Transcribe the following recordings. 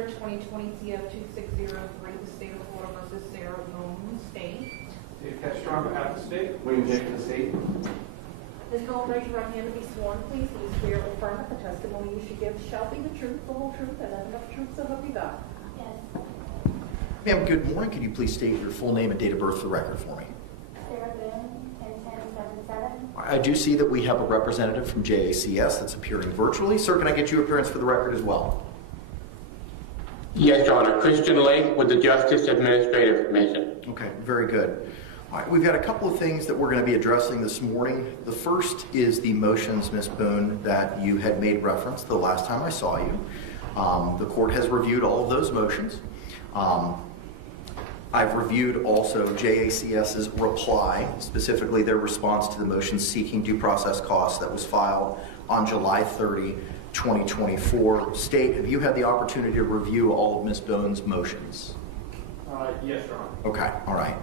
number 2020 CF 2603, the state of Florida versus Sarah Boone, state. Dave Castro on behalf of the state. William Jake, the state. Ms. Cohen, raise your right hand to be sworn, please. Do you swear or affirm that the testimony you should give shall be the truth, the whole truth, and nothing but the truth, so help you God? Yes. Ma'am, good morning. Could you please state your full name and date of birth for the record for me? Sarah Boone, 10-10-77. I do see that we have a representative from JACS that's appearing virtually. Sir, can I get your appearance for the record as well? Yes, Your Honor. Christian Lake with the Justice Administrative Commission. Okay, very good. All right, we've got a couple of things that we're going to be addressing this morning. The first is the motions, Ms. Boone, that you had made reference the last time I saw you. The court has reviewed all of those motions. I've reviewed also JACS's reply, specifically their response to the motion seeking due process costs that was filed on July 30, 2024. State, have you had the opportunity to review all of Ms. Boone's motions? Yes, Your Honor. Okay, all right.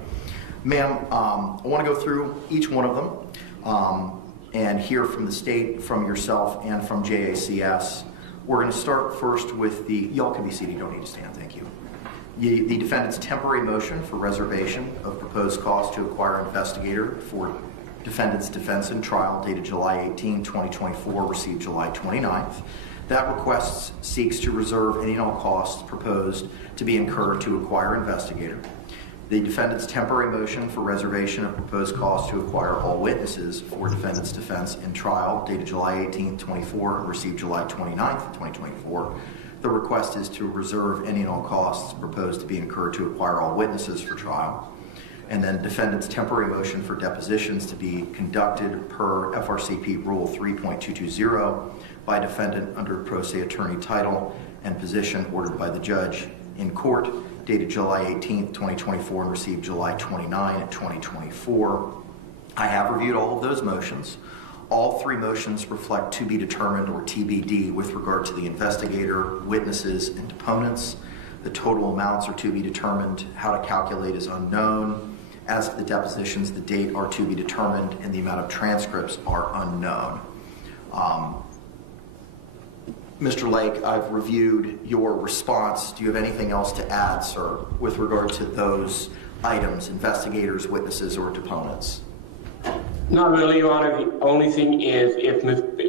Ma'am, I want to go through each one of them and hear from the state, from yourself, and from JACS. We're going to start first with the, y'all can be seated, you don't need to stand, thank you. The defendant's temporary motion for reservation of proposed costs to acquire investigator for defendant's defense and trial dated July 18, 2024, received July 29th. That request seeks to reserve any and all costs proposed to be incurred to acquire investigator. The defendant's temporary motion for reservation of proposed costs to acquire all witnesses for defendant's defense and trial dated July 18, 2024, received July 29th, 2024. The request is to reserve any and all costs proposed to be incurred to acquire all witnesses for trial. And then defendant's temporary motion for depositions to be conducted per FRCP Rule 3.220 by defendant under pro se attorney title and position ordered by the judge in court dated July 18th, 2024 and received July 29, 2024. I have reviewed all of those motions. All three motions reflect to be determined or TBD with regard to the investigator, witnesses, and deponents. The total amounts are to be determined. How to calculate is unknown. As for the depositions, the date are to be determined, and the amount of transcripts are unknown. Mr. Lake, I've reviewed your response. Do you have anything else to add, sir, with regard to those items, investigators, witnesses, or deponents? Not really, Your Honor. The only thing is if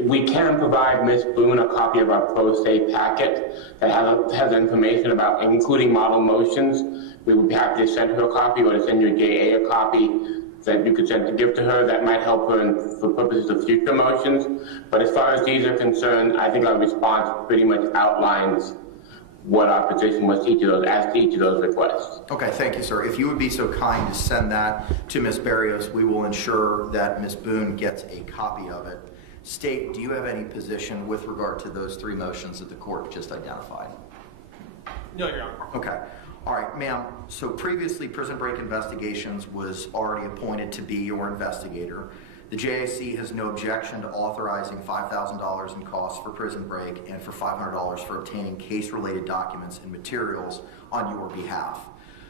we can provide Ms. Boone a copy of our pro se packet that has information about, including model motions. We would be happy to send her a copy or to send your JA a copy that you could send to give to her. That might help her for purposes of future motions. But as far as these are concerned, I think our response pretty much outlines what our position was to each of those, as to each of those requests. Okay, thank you, sir. If you would be so kind to send that to Ms. Barrios, we will ensure that Ms. Boone gets a copy of it. State, do you have any position with regard to those three motions that the court just identified? No, Your Honor. Okay. All right, ma'am. So previously, Prison Break Investigations was already appointed to be your investigator. The JAC has no objection to authorizing $5,000 in costs for prison break and for $500 for obtaining case-related documents and materials on your behalf.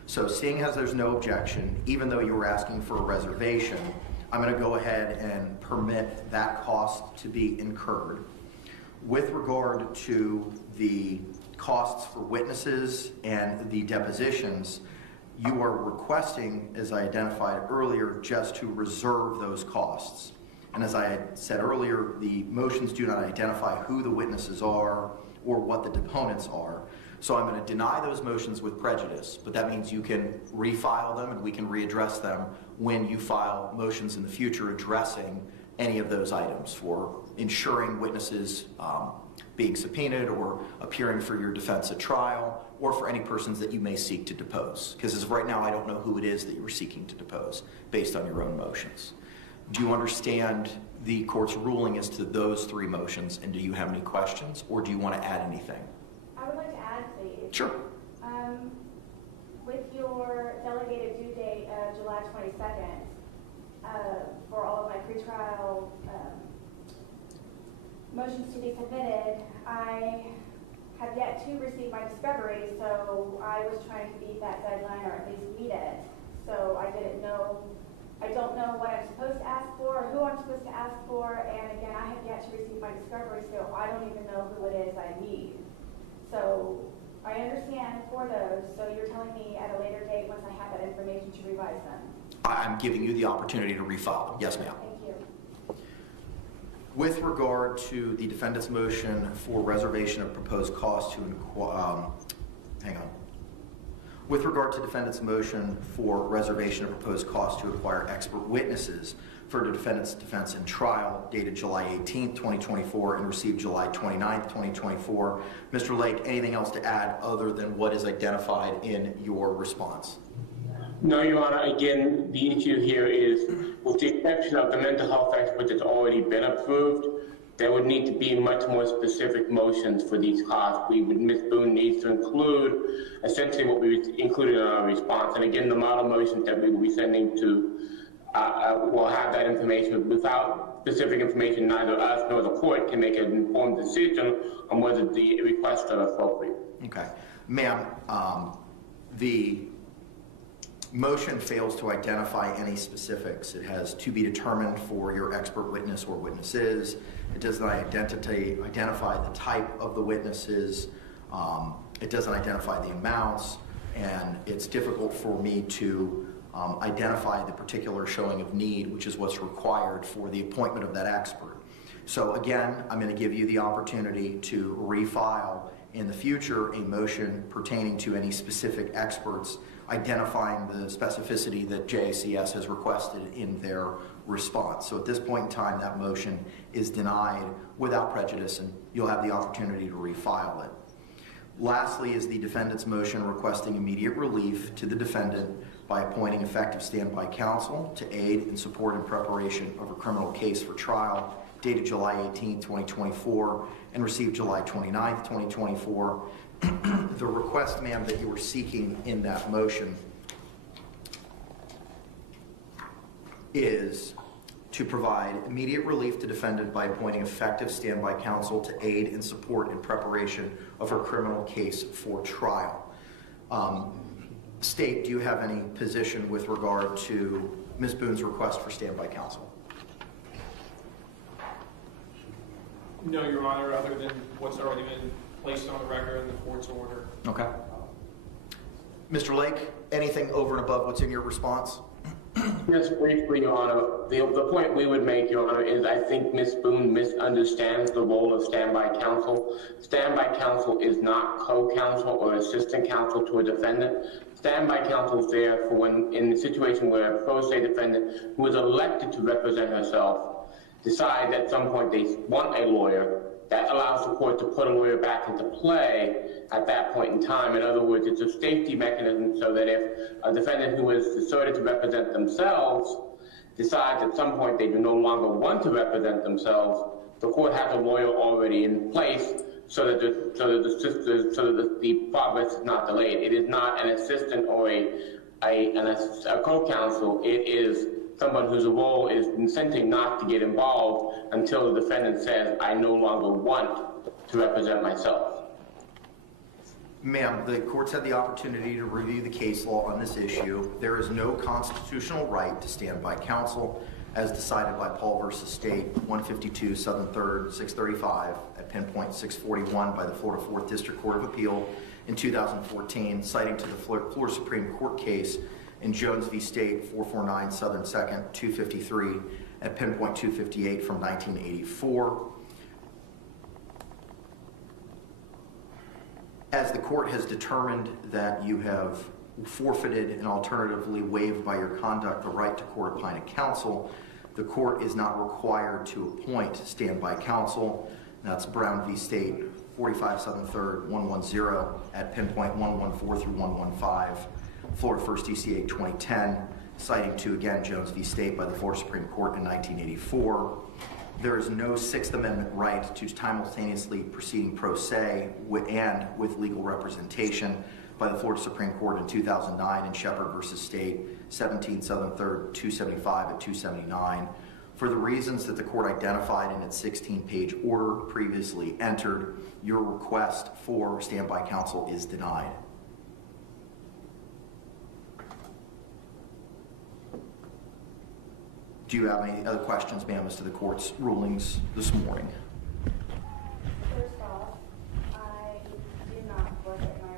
So seeing as there's no objection, even though you were asking for a reservation, I'm going to go ahead and permit that cost to be incurred. With regard to the costs for witnesses and the depositions, you are requesting, as I identified earlier, just to reserve those costs. And as I had said earlier, the motions do not identify who the witnesses are or what the deponents are. So I'm going to deny those motions with prejudice, but that means you can refile them and we can readdress them when you file motions in the future addressing any of those items for ensuring witnesses being subpoenaed or appearing for your defense at trial, or for any persons that you may seek to depose. Because as of right now, I don't know who it is that you were seeking to depose based on your own motions. Do you understand the court's ruling as to those three motions, and do you have any questions, or do you want to add anything? I would like to add, please. Sure. With your delegated due date of July 22nd, for all of my pretrial motions to be submitted, I have yet to receive my discovery, so I was trying to beat that deadline or at least meet it. So I don't know what I'm supposed to ask for or who I'm supposed to ask for, and again, I have yet to receive my discovery, so I don't even know who it is I need. So I understand for those, so you're telling me at a later date, once I have that information, to revise them? I'm giving you the opportunity to refile them. Yes, ma'am. Thank you. With regard to the defendant's motion for reservation of proposed cost to With regard to defendant's motion for reservation of proposed cost to acquire expert witnesses for the defendant's defense in trial dated July 18th, 2024 and received July 29th, 2024. Mr. Lake, anything else to add other than what is identified in your response? No, Your Honor. Again, the issue here is, with the exception of the mental health expert that's already been approved, there would need to be much more specific motions for these costs. Ms. Boone needs to include essentially what we included in our response. And again, the model motions that we will be sending to will have that information. Without specific information, neither us nor the court can make an informed decision on whether the requests are appropriate. Okay. Ma'am, the motion fails to identify any specifics. It has to be determined for your expert witness or witnesses. It does not identify the type of the witnesses. It doesn't identify the amounts, and it's difficult for me to identify the particular showing of need, which is what's required for the appointment of that expert. So again, I'm going to give you the opportunity to refile in the future a motion pertaining to any specific experts, identifying the specificity that JACS has requested in their response. So at this point in time, that motion is denied without prejudice, and you'll have the opportunity to refile it. Lastly is the defendant's motion requesting immediate relief to the defendant by appointing effective standby counsel to aid and support in preparation of a criminal case for trial dated July 18, 2024 and received July 29, 2024. The request, ma'am, that you were seeking in that motion is to provide immediate relief to defendant by appointing effective standby counsel to aid and support in preparation of her criminal case for trial. State, do you have any position with regard to Ms. Boone's request for standby counsel? No, Your Honor, other than what's already been placed on the record in the court's order. Okay. Mr. Lake, anything over and above what's in your response? Just briefly, Your Honor, the point we would make, Your Honor, is I think Ms. Boone misunderstands the role of standby counsel. Standby counsel is not co-counsel or assistant counsel to a defendant. Standby counsel is there for when, in the situation where a pro se defendant who is elected to represent herself decides at some point they want a lawyer, that allows the court to put a lawyer back into play at that point in time. In other words, it's a safety mechanism so that if a defendant who is decided to represent themselves decides at some point they do no longer want to represent themselves, the court has a lawyer already in place so that the progress is not delayed. It is not an assistant or a co-counsel. It is someone whose role is incenting not to get involved until the defendant says, I no longer want to represent myself. Ma'am, the court's had the opportunity to review the case law on this issue. There is no constitutional right to standby counsel as decided by Paul v. State, 152 Southern 3rd, 635 at pinpoint 641 by the Florida 4th District Court of Appeal in 2014, citing to the Florida Supreme Court case in Jones v. State, 449 Southern 2nd, 253 at pinpoint 258 from 1984. As the court has determined that you have forfeited and alternatively waived by your conduct the right to court-appointed counsel, the court is not required to appoint standby counsel. That's Brown v. State, 45 Southern 3rd, 110 at pinpoint 114 through 115. Florida 1st DCA 2010, citing to, again, Jones v. State by the Florida Supreme Court in 1984. There is no Sixth Amendment right to simultaneously proceeding pro se and with legal representation by the Florida Supreme Court in 2009 in Shepard v. State, 17 Southern 3rd, 275 at 279. For the reasons that the court identified in its 16-page order previously entered, your request for standby counsel is denied. Do you have any other questions, ma'am, as to the court's rulings this morning? First off, I did not forfeit my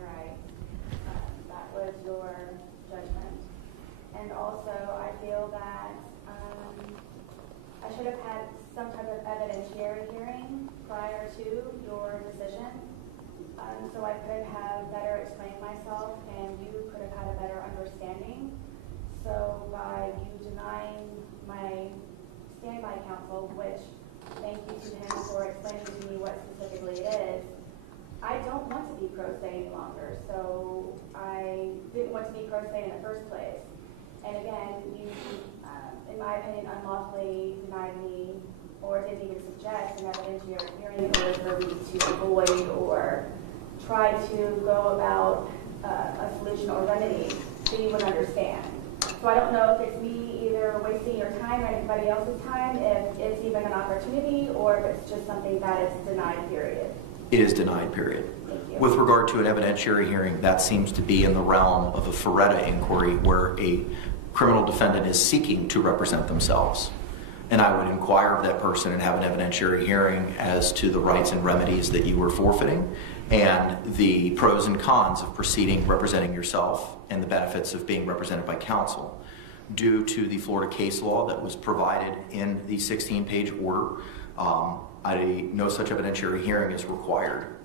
that I should have had some type of evidentiary hearing prior to your decision, so I could have better explained myself and you could have had a better understanding. So by you denying my standby counsel, which thank you to him for explaining to me what specifically it is, I don't want to be pro se any longer, so I didn't want to be pro se in the first place. And again, you, in my opinion, unlawfully denied me or didn't even suggest an evidentiary hearing in order for me to avoid or try to go about a solution or remedy so you would understand. So I don't know if it's me either wasting your time or anybody else's time, if it's even an opportunity, or if it's just something that is denied, period. It is denied, period. Thank you. With regard to an evidentiary hearing, that seems to be in the realm of a Ferretta inquiry where a criminal defendant is seeking to represent themselves. And I would inquire of that person and have an evidentiary hearing as to the rights and remedies that you were forfeiting and the pros and cons of proceeding representing yourself and the benefits of being represented by counsel. Due to the Florida case law that was provided in the 16-page order, no such evidentiary hearing is required.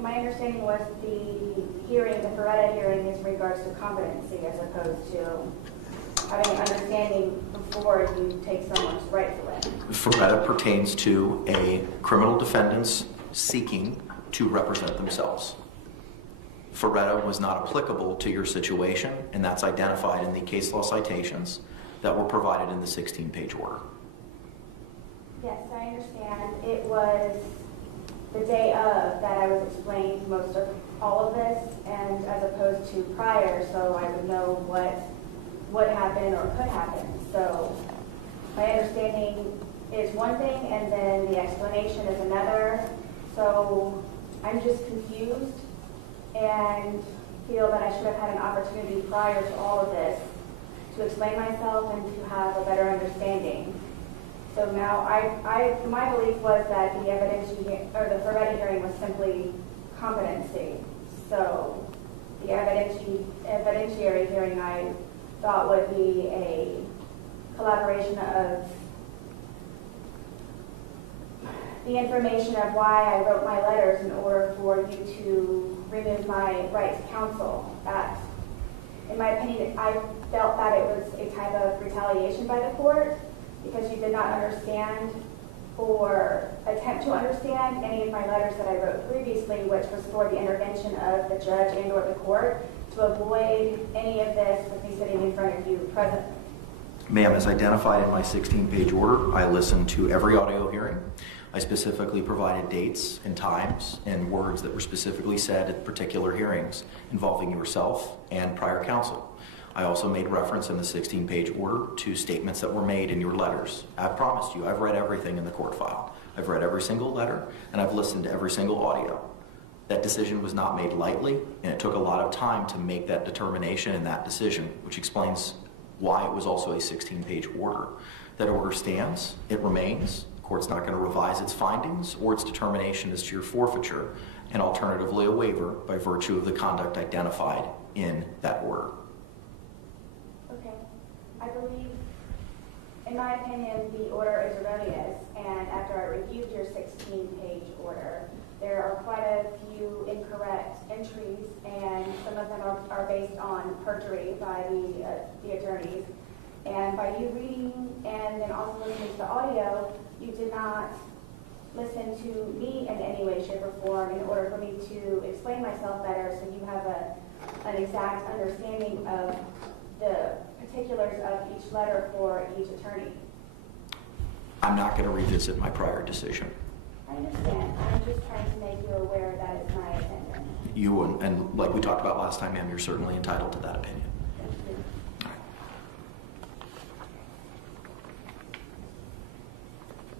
My understanding was the hearing, the Ferretta hearing, is in regards to competency as opposed to having an understanding before you take someone's rights away. Ferretta pertains to a criminal defendant's seeking to represent themselves. Ferretta was not applicable to your situation, and that's identified in the case law citations that were provided in the 16-page order. Yes, I understand. It was the day of that I was explained most of all of this, and as opposed to prior, so I would know what would happen or could happen. So my understanding is one thing, and then the explanation is another. So I'm just confused and feel that I should have had an opportunity prior to all of this to explain myself and to have a better understanding. So now, my belief was that the the Ferretta hearing was simply competency. So the evidentiary hearing I thought would be a collaboration of the information of why I wrote my letters in order for you to remove my right to counsel. That, in my opinion, I felt that it was a type of retaliation by the court, because you did not understand or attempt to understand any of my letters that I wrote previously, which was for the intervention of the judge and or the court to avoid any of this with me sitting in front of you presently. Ma'am, as identified in my 16-page order, I listened to every audio hearing. I specifically provided dates and times and words that were specifically said at particular hearings involving yourself and prior counsel. I also made reference in the 16-page order to statements that were made in your letters. I promised you, I've read everything in the court file. I've read every single letter, and I've listened to every single audio. That decision was not made lightly, and it took a lot of time to make that determination and that decision, which explains why it was also a 16-page order. That order stands, it remains. The court's not going to revise its findings or its determination as to your forfeiture, and alternatively a waiver by virtue of the conduct identified in that order. Okay. I believe, in my opinion, the order is erroneous, and after I reviewed your 16-page order, there are quite a few incorrect entries, and some of them are based on perjury by the attorneys. And by you reading and then also listening to the audio, you did not listen to me in any way, shape, or form in order for me to explain myself better, so you have an exact understanding of the particulars of each letter for each attorney. I'm not going to revisit my prior decision. I understand. I'm just trying to make you aware that it's my opinion. You, and like we talked about last time, ma'am, you're certainly entitled to that opinion. Thank you.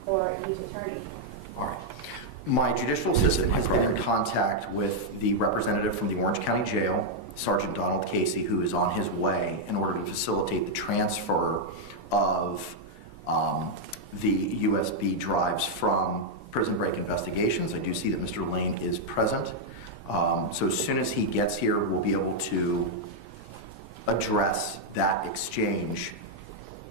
All right. For each attorney. All right. My judicial assistant has been in contact with the representative from the Orange County Jail, Sergeant Donald Casey, who is on his way in order to facilitate the transfer of the USB drives from Prison Break Investigations. I do see that Mr. Lane is present. So as soon as he gets here, we'll be able to address that exchange.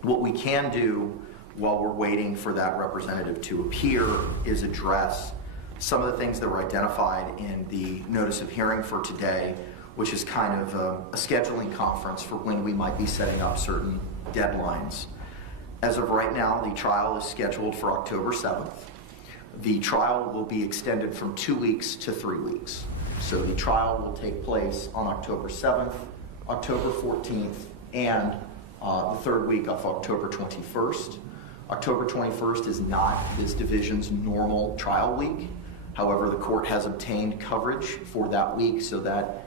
What we can do while we're waiting for that representative to appear is address some of the things that were identified in the notice of hearing for today, which is kind of a scheduling conference for when we might be setting up certain deadlines. As of right now, the trial is scheduled for October 7th. The trial will be extended from 2 weeks to 3 weeks. So the trial will take place on October 7th, October 14th, and the third week of October 21st. October 21st is not this division's normal trial week. However, the court has obtained coverage for that week so that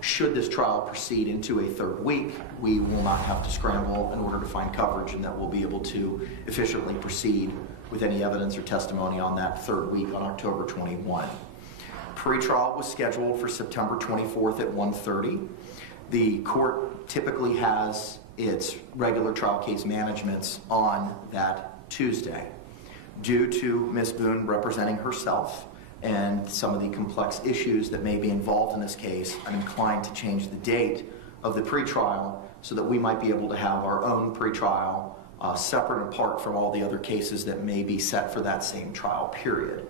should this trial proceed into a third week, we will not have to scramble in order to find coverage, and that we'll be able to efficiently proceed with any evidence or testimony on that third week on October 21. Pre-trial was scheduled for September 24th at 1:30. The court typically has its regular trial case managements on that Tuesday. Due to Ms. Boone representing herself and some of the complex issues that may be involved in this case, I'm inclined to change the date of the pretrial so that we might be able to have our own pretrial separate and apart from all the other cases that may be set for that same trial period.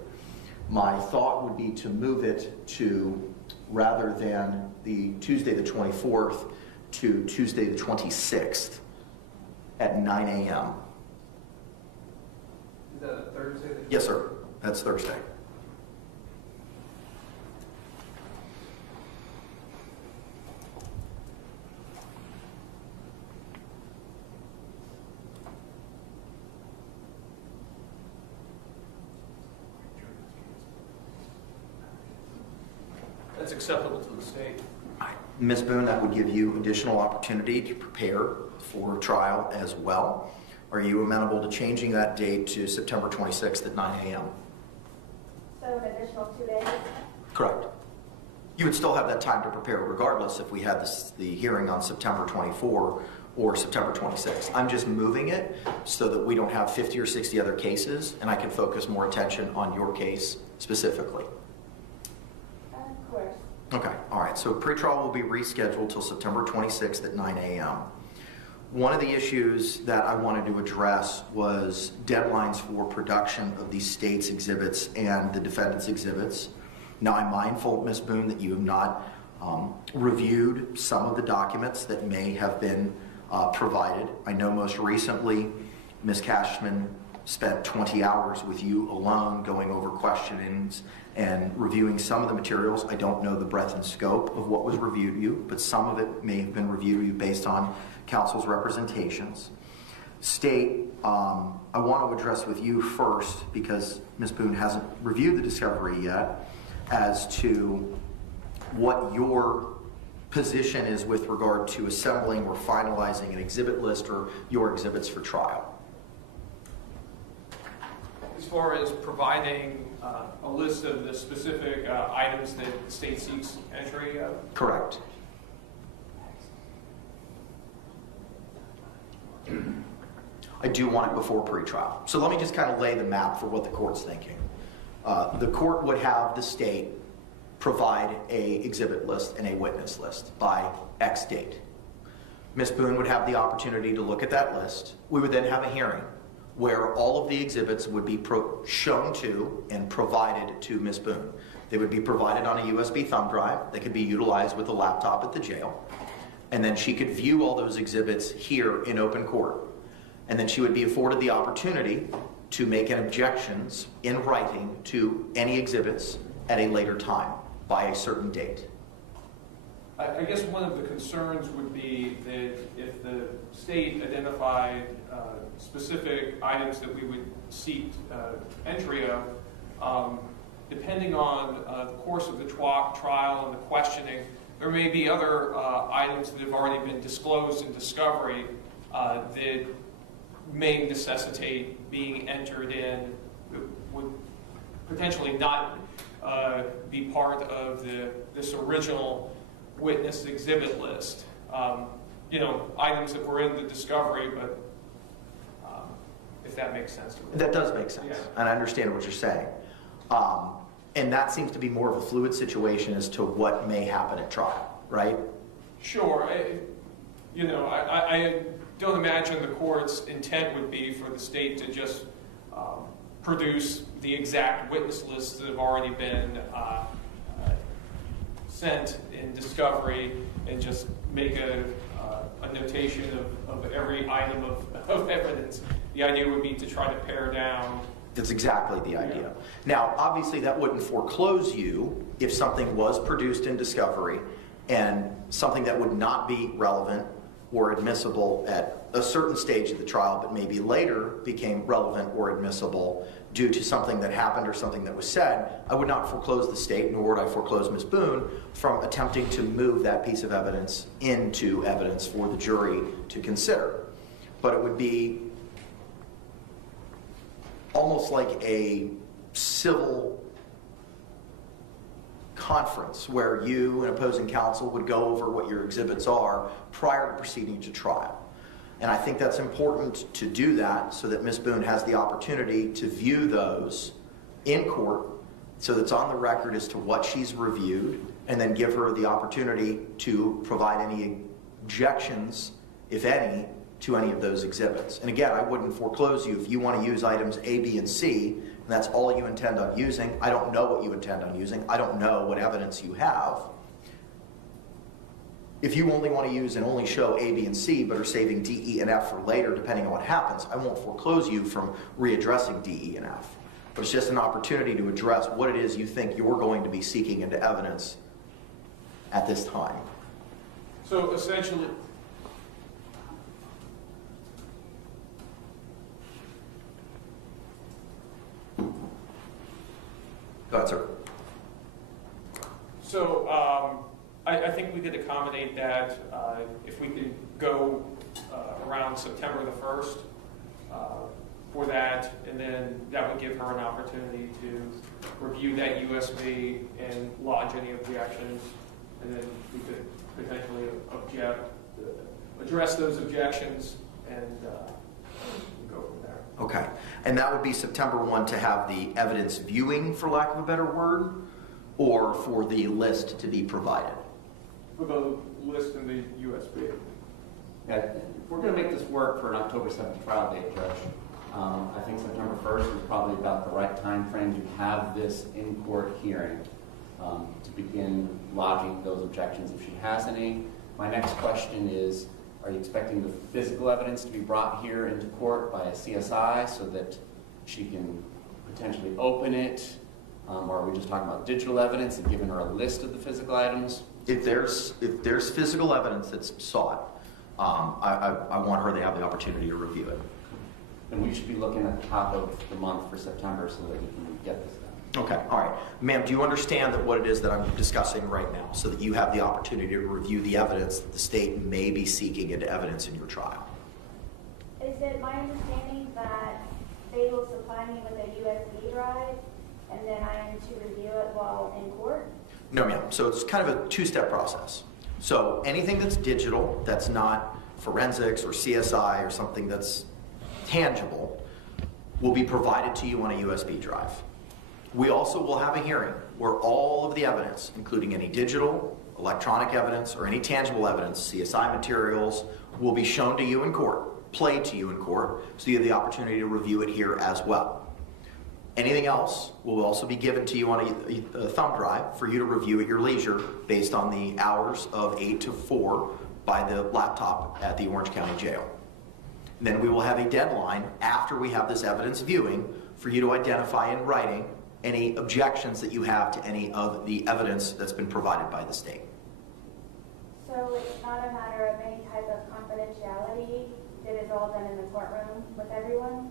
My thought would be to move it to, rather than the Tuesday the 24th, to Tuesday the 26th at 9 a.m. Is that a Thursday? Yes, sir. That's Thursday. That's acceptable to the state. Ms. Boone, that would give you additional opportunity to prepare for trial as well. Are you amenable to changing that date to September 26th at 9 a.m.? So an additional 2 days? Correct. You would still have that time to prepare regardless if we had the hearing on September 24 or September 26. I'm just moving it so that we don't have 50 or 60 other cases and I can focus more attention on your case specifically. Of course. Okay, all right, so pretrial will be rescheduled till September 26th at 9 a.m. One of the issues that I wanted to address was deadlines for production of the state's exhibits and the defendant's exhibits. Now, I'm mindful, Ms. Boone, that you have not reviewed some of the documents that may have been provided. I know most recently, Ms. Cashman spent 20 hours with you alone going over questionings and reviewing some of the materials. I don't know the breadth and scope of what was reviewed to you, but some of it may have been reviewed to you based on counsel's representations. State, I want to address with you first, because Ms. Boone hasn't reviewed the discovery yet, as to what your position is with regard to assembling or finalizing an exhibit list or your exhibits for trial. As far as providing a list of the specific items that the state seeks entry of? Correct. I do want it before pretrial. So let me just kind of lay the map for what the court's thinking. The court would have the state provide a exhibit list and a witness list by X date. Ms. Boone would have the opportunity to look at that list. We would then have a hearing where all of the exhibits would be shown to and provided to Ms. Boone. They would be provided on a USB thumb drive. They could be utilized with a laptop at the jail. And then she could view all those exhibits here in open court. And then she would be afforded the opportunity to make an objections in writing to any exhibits at a later time by a certain date. I guess one of the concerns would be that if the state identified specific items that we would seek entry of, depending on the course of the trial and the questioning, there may be other items that have already been disclosed in discovery that may necessitate being entered in, would potentially not be part of this original witness exhibit list. Items that were in the discovery, but if that makes sense. That does make sense, yeah. And I understand what you're saying. And that seems to be more of a fluid situation as to what may happen at trial, right? Sure. I don't imagine the court's intent would be for the state to just produce the exact witness lists that have already been sent in discovery and just make a notation of every item of evidence. The idea would be to try to pare down. That's exactly the idea. Now, obviously, that wouldn't foreclose you if something was produced in discovery and something that would not be relevant or admissible at a certain stage of the trial, but maybe later became relevant or admissible due to something that happened or something that was said. I would not foreclose the state, nor would I foreclose Ms. Boone from attempting to move that piece of evidence into evidence for the jury to consider. But it would be almost like a civil conference where you and opposing counsel would go over what your exhibits are prior to proceeding to trial. And I think that's important to do that so that Ms. Boone has the opportunity to view those in court so that's on the record as to what she's reviewed, and then give her the opportunity to provide any objections, if any, to any of those exhibits. And again, I wouldn't foreclose you if you want to use items A, B, and C, and that's all you intend on using. I don't know what you intend on using. I don't know what evidence you have. If you only want to use and only show A, B, and C, but are saving D, E, and F for later, depending on what happens, I won't foreclose you from readdressing D, E, and F. But it's just an opportunity to address what it is you think you're going to be seeking into evidence at this time. So essentially, Go ahead, sir. So I think we could accommodate that if we could go around September the 1st for that, and then that would give her an opportunity to review that USB and lodge any objections, and then we could potentially address those objections and go from there. Okay. And that would be September 1 to have the evidence viewing, for lack of a better word, or for the list to be provided? For the list and the USB. Yeah, we're going to make this work for an October 7th trial date, Judge. I think September 1st is probably about the right time frame to have this in-court hearing to begin lodging those objections if she has any. My next question is, are you expecting the physical evidence to be brought here into court by a CSI so that she can potentially open it? Or are we just talking about digital evidence and giving her a list of the physical items? If there's physical evidence that's sought, I want her to have the opportunity to review it. And we should be looking at the top of the month for September so that we can get this done. Okay, all right. Ma'am, do you understand that what it is that I'm discussing right now, so that you have the opportunity to review the evidence that the state may be seeking into evidence in your trial? Is it my understanding that they will supply me with a USB drive and then I am to review it while in court? No, ma'am. So it's kind of a two-step process. So anything that's digital, that's not forensics or CSI or something that's tangible, will be provided to you on a USB drive. We also will have a hearing where all of the evidence, including any digital, electronic evidence, or any tangible evidence, CSI materials, will be shown to you in court, played to you in court, so you have the opportunity to review it here as well. Anything else will also be given to you on a thumb drive for you to review at your leisure based on the hours of 8 to 4 by the laptop at the Orange County Jail. And then we will have a deadline after we have this evidence viewing for you to identify in writing any objections that you have to any of the evidence that's been provided by the state. So it's not a matter of any type of confidentiality? It is all done in the courtroom with everyone?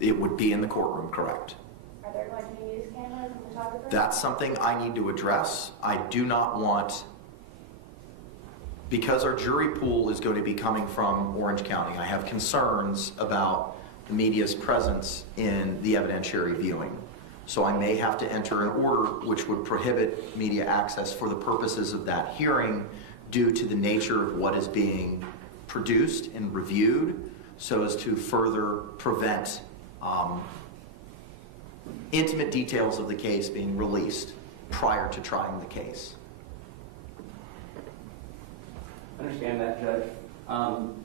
It would be in the courtroom, correct? Are there going to be news cameras and photographers? That's something I need to address. I do not want, because our jury pool is going to be coming from Orange County, I have concerns about the media's presence in the evidentiary viewing. So I may have to enter an order which would prohibit media access for the purposes of that hearing due to the nature of what is being produced and reviewed, so as to further prevent intimate details of the case being released prior to trying the case. I understand that, Judge.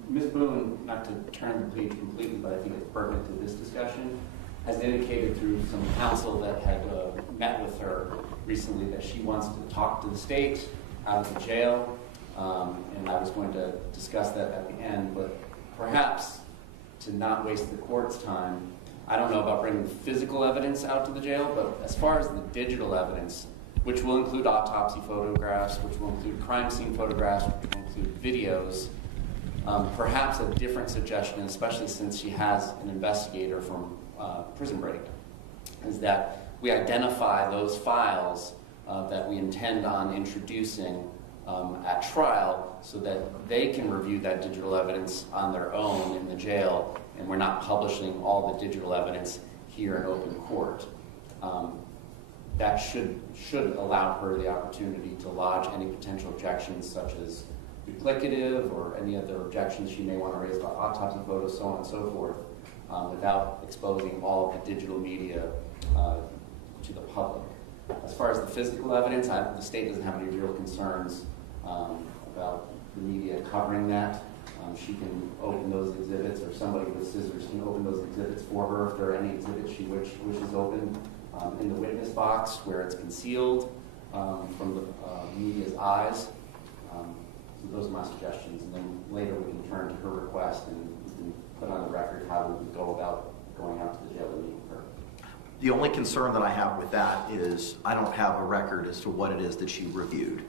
Ms. Boone, not to turn the page completely, but I think it's pertinent to this discussion, has indicated through some counsel that had met with her recently that she wants to talk to the state out of the jail, and I was going to discuss that at the end, but perhaps to not waste the court's time, I don't know about bringing physical evidence out to the jail, but as far as the digital evidence, which will include autopsy photographs, which will include crime scene photographs, which will include videos, perhaps a different suggestion, especially since she has an investigator from Prison Break, is that we identify those files that we intend on introducing at trial so that they can review that digital evidence on their own in the jail, and we're not publishing all the digital evidence here in open court. That should allow her the opportunity to lodge any potential objections such as duplicative or any other objections she may want to raise about autopsy photos, so on and so forth, without exposing all of the digital media to the public. As far as the physical evidence, the state doesn't have any real concerns about the media covering that. She can open those exhibits, or somebody with scissors can open those exhibits for her if there are any exhibits she wishes open in the witness box where it's concealed from the media's eyes. So those are my suggestions, and then later we can turn to her request and we can put on the record how we would go about going out to the jail and meeting her. The only concern that I have with that is I don't have a record as to what it is that she reviewed.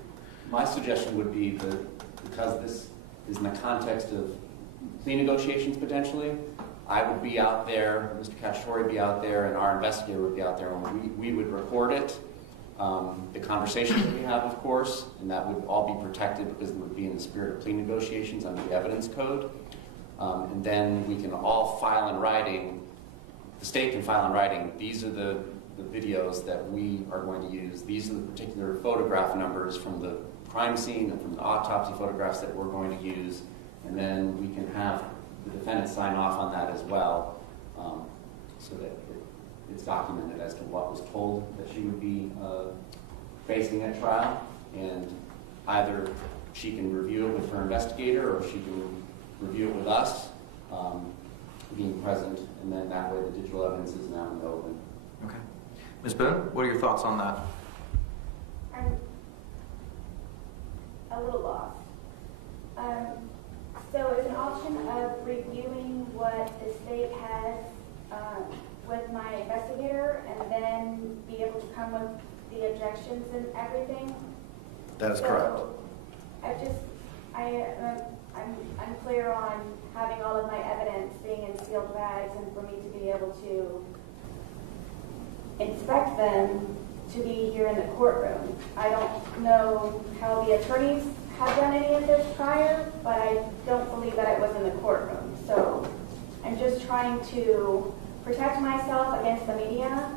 My suggestion would be that because this is in the context of plea negotiations potentially, I would be out there, Mr. Cacciatore would be out there, and our investigator would be out there, and we would record it. The conversation that we have, of course, and that would all be protected because it would be in the spirit of plea negotiations under the evidence code. And then we can all file in writing, the state can file in writing, these are the videos that we are going to use. These are the particular photograph numbers from the crime scene and from the autopsy photographs that we're going to use. And then we can have the defendant sign off on that as well, so that it's documented as to what was told that she would be facing at trial. And either she can review it with her investigator or she can review it with us, being present, and then that way the digital evidence is now in the open. Okay. Ms. Boone, what are your thoughts on that? I'm a little lost. So it's an option of reviewing what the state has with my investigator and then be able to come with the objections and everything? That is correct. I'm clear on having all of my evidence being in sealed bags and for me to be able to inspect them to be here in the courtroom. I don't know how the attorneys have done any of this prior, but I don't believe that it was in the courtroom. So I'm just trying to protect myself against the media.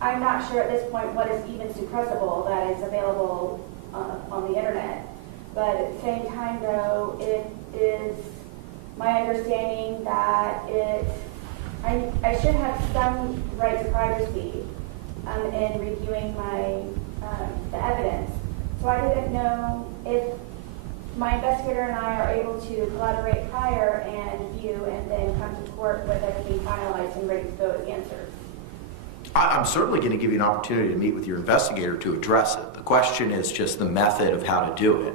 I'm not sure at this point what is even suppressible that is available on the internet. But at the same time, though, it is my understanding that I should have some right to privacy in reviewing the evidence. So I didn't know if my investigator and I are able to collaborate prior and view and then come to court with everything finalized and ready to go with answers. I'm certainly going to give you an opportunity to meet with your investigator to address it. The question is just the method of how to do it.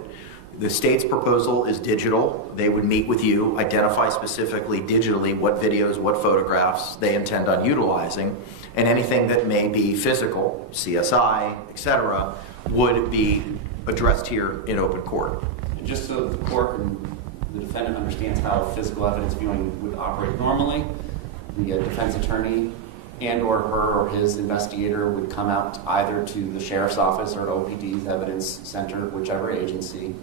The state's proposal is digital. They would meet with you, identify specifically digitally what videos, what photographs they intend on utilizing, and anything that may be physical, CSI, etc., would be addressed here in open court. And just so the court and the defendant understands how physical evidence viewing would operate normally, the defense attorney and or her or his investigator would come out either to the sheriff's office or OPD's evidence center, whichever agency,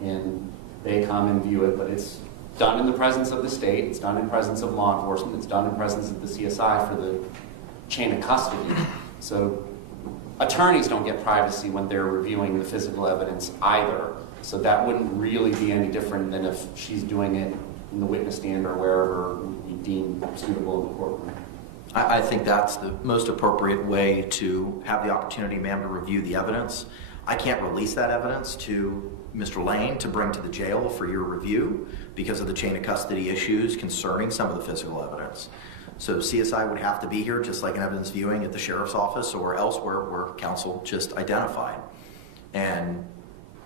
and they come and view it, but it's done in the presence of the state, it's done in presence of law enforcement, it's done in presence of the CSI for the chain of custody. So attorneys don't get privacy when they're reviewing the physical evidence either. So that wouldn't really be any different than if she's doing it in the witness stand or wherever we deem suitable in the courtroom. I think that's the most appropriate way to have the opportunity, ma'am, to review the evidence. I can't release that evidence to Mr. Lane to bring to the jail for your review because of the chain of custody issues concerning some of the physical evidence. So CSI would have to be here just like an evidence viewing at the sheriff's office or elsewhere where counsel just identified. And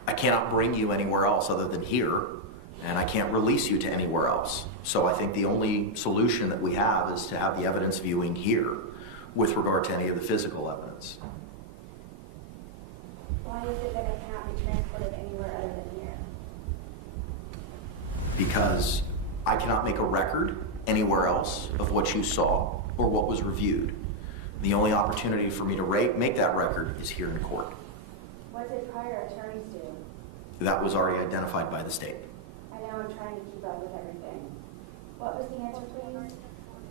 I cannot bring you anywhere else other than here, and I can't release you to anywhere else. So I think the only solution that we have is to have the evidence viewing here with regard to any of the physical evidence. Why is it that it can't be transported anywhere other than here? Because I cannot make a record anywhere else of what you saw or what was reviewed. The only opportunity for me to make that record is here in court. What did prior attorneys do? That was already identified by the state. I know I'm trying to keep up with everything. What was the answer, please?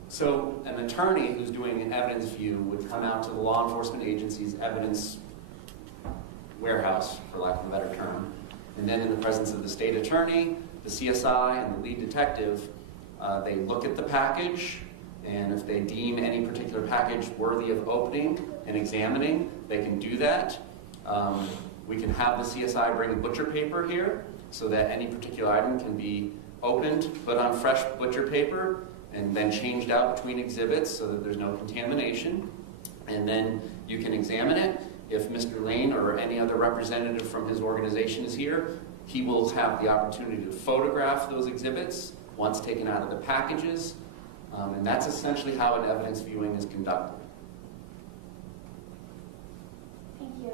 So an attorney who's doing an evidence view would come out to the law enforcement agency's evidence warehouse, for lack of a better term, and then in the presence of the state attorney, the CSI, and the lead detective, they look at the package, and if they deem any particular package worthy of opening and examining, they can do that. We can have the CSI bring butcher paper here so that any particular item can be opened, put on fresh butcher paper, and then changed out between exhibits so that there's no contamination. And then you can examine it. If Mr. Lane or any other representative from his organization is here, he will have the opportunity to photograph those exhibits once taken out of the packages. And that's essentially how an evidence viewing is conducted. Thank you.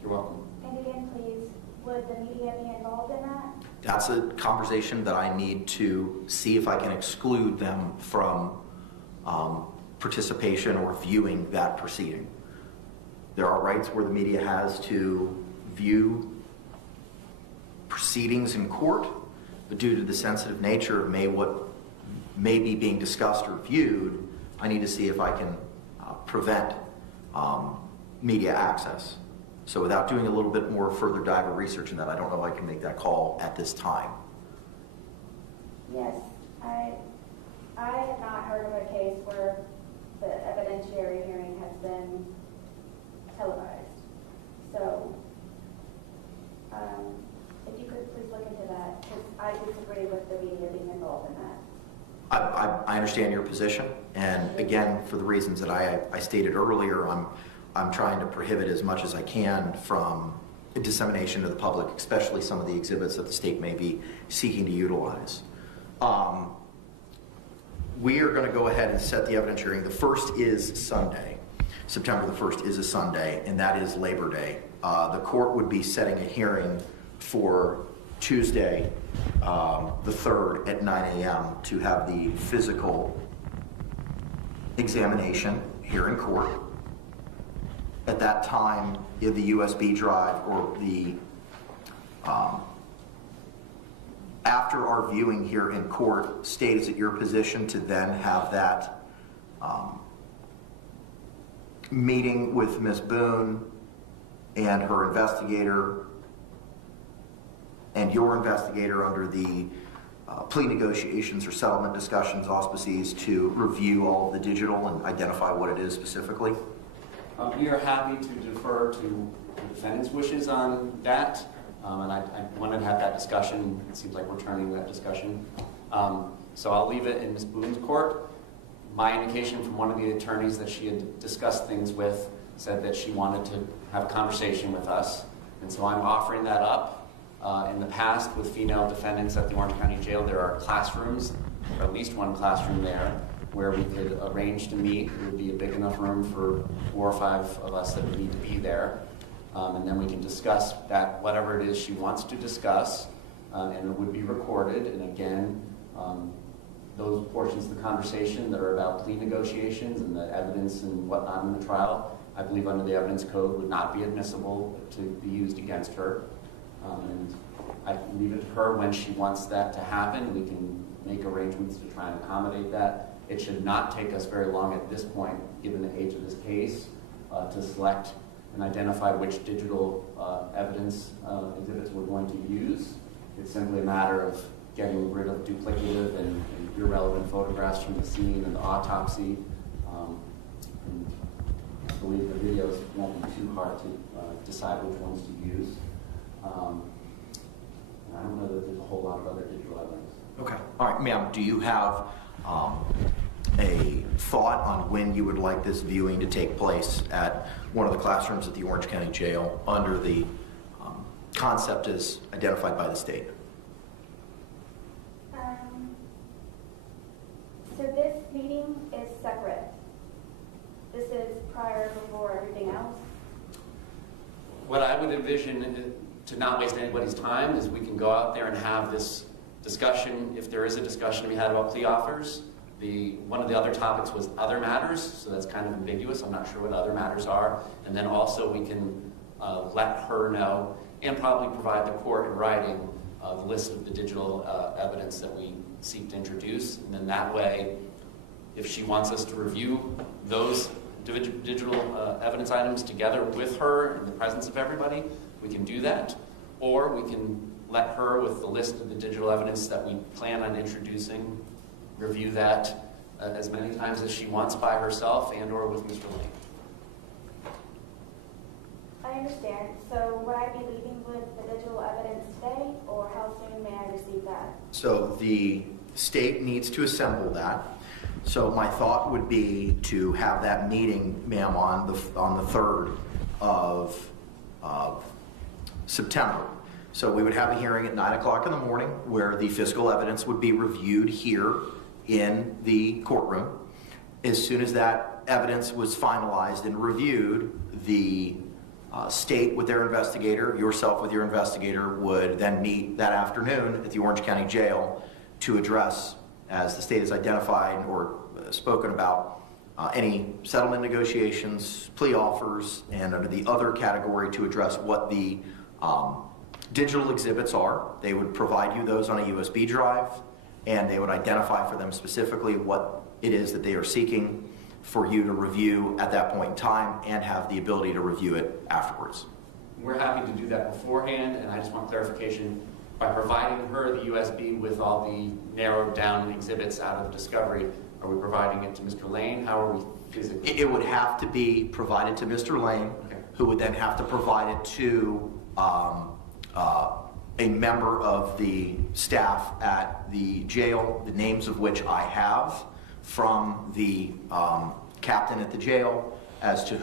You're welcome. And again, please, would the media be involved in that? That's a conversation that I need to see if I can exclude them from participation or viewing that proceeding. There are rights where the media has to view proceedings in court, but due to the sensitive nature of what may be being discussed or viewed, I need to see if I can prevent media access. So without doing a little bit more further dive or research in that, I don't know if I can make that call at this time. Yes, I have not heard of a case where the evidentiary hearing has been televised. So, if you could please look into that, because I disagree with the media being involved in that. I understand your position, and again, for the reasons that I stated earlier, I'm trying to prohibit as much as I can from dissemination to the public, especially some of the exhibits that the state may be seeking to utilize. We are going to go ahead and set the evidence hearing. The first is Sunday. September the 1st is a Sunday, and that is Labor Day. The court would be setting a hearing for Tuesday, the 3rd at 9 a.m. to have the physical examination here in court. At that time, if the USB drive or the after our viewing here in court, state, is it your position to then have that meeting with Ms. Boone and her investigator and your investigator under the plea negotiations or settlement discussions, auspices, to review all of the digital and identify what it is specifically? We are happy to defer to the defendant's wishes on that, and I wanted to have that discussion. It seems like we're turning that discussion. So I'll leave it in Ms. Boone's court. My indication from one of the attorneys that she had discussed things with said that she wanted to have a conversation with us, and so I'm offering that up. In the past, with female defendants at the Orange County Jail, there are classrooms, or at least one classroom there, where we could arrange to meet. It would be a big enough room for 4 or 5 of us that would need to be there. And then we can discuss that, whatever it is she wants to discuss, and it would be recorded. And again, those portions of the conversation that are about plea negotiations and the evidence and whatnot in the trial, I believe under the evidence code would not be admissible to be used against her. And I can leave it to her when she wants that to happen. We can make arrangements to try and accommodate that. It should not take us very long at this point, given the age of this case, to select and identify which digital evidence exhibits we're going to use. It's simply a matter of getting rid of duplicative and irrelevant photographs from the scene and the autopsy. And believe the videos won't be too hard to decide which ones to use. I don't know that there's a whole lot of other digital evidence. Okay. All right, ma'am, do you have a thought on when you would like this viewing to take place at one of the classrooms at the Orange County Jail under the concept as identified by the state? So this meeting is separate. This is prior before everything else. What I would envision, to not waste anybody's time, is we can go out there and have this discussion, if there is a discussion to be had about plea offers. One of the other topics was other matters, so that's kind of ambiguous. I'm not sure what other matters are. And then also we can let her know and probably provide the court in writing the list of the digital evidence that we seek to introduce. And then that way, if she wants us to review those digital evidence items together with her in the presence of everybody, we can do that. Or we can let her, with the list of the digital evidence that we plan on introducing, review that as many times as she wants by herself and or with Mr. Lane. I understand. So would I be leaving with the digital evidence today, or how soon may I receive that? So the state needs to assemble that. So my thought would be to have that meeting, ma'am, on the 3rd of September. So we would have a hearing at 9 o'clock in the morning where the physical evidence would be reviewed here in the courtroom. As soon as that evidence was finalized and reviewed, the state with their investigator, yourself with your investigator, would then meet that afternoon at the Orange County Jail to address, as the state has identified or spoken about, any settlement negotiations, plea offers, and under the other category to address what the digital exhibits are. They would provide you those on a USB drive, and they would identify for them specifically what it is that they are seeking for you to review at that point in time and have the ability to review it afterwards. We're happy to do that beforehand, and I just want clarification. By providing her the USB with all the narrowed down exhibits out of the discovery, are we providing it to Mr. Lane? How are we physically? It would have to be provided to Mr. Lane, Okay. who would then have to provide it to a member of the staff at the jail, the names of which I have from the captain at the jail as to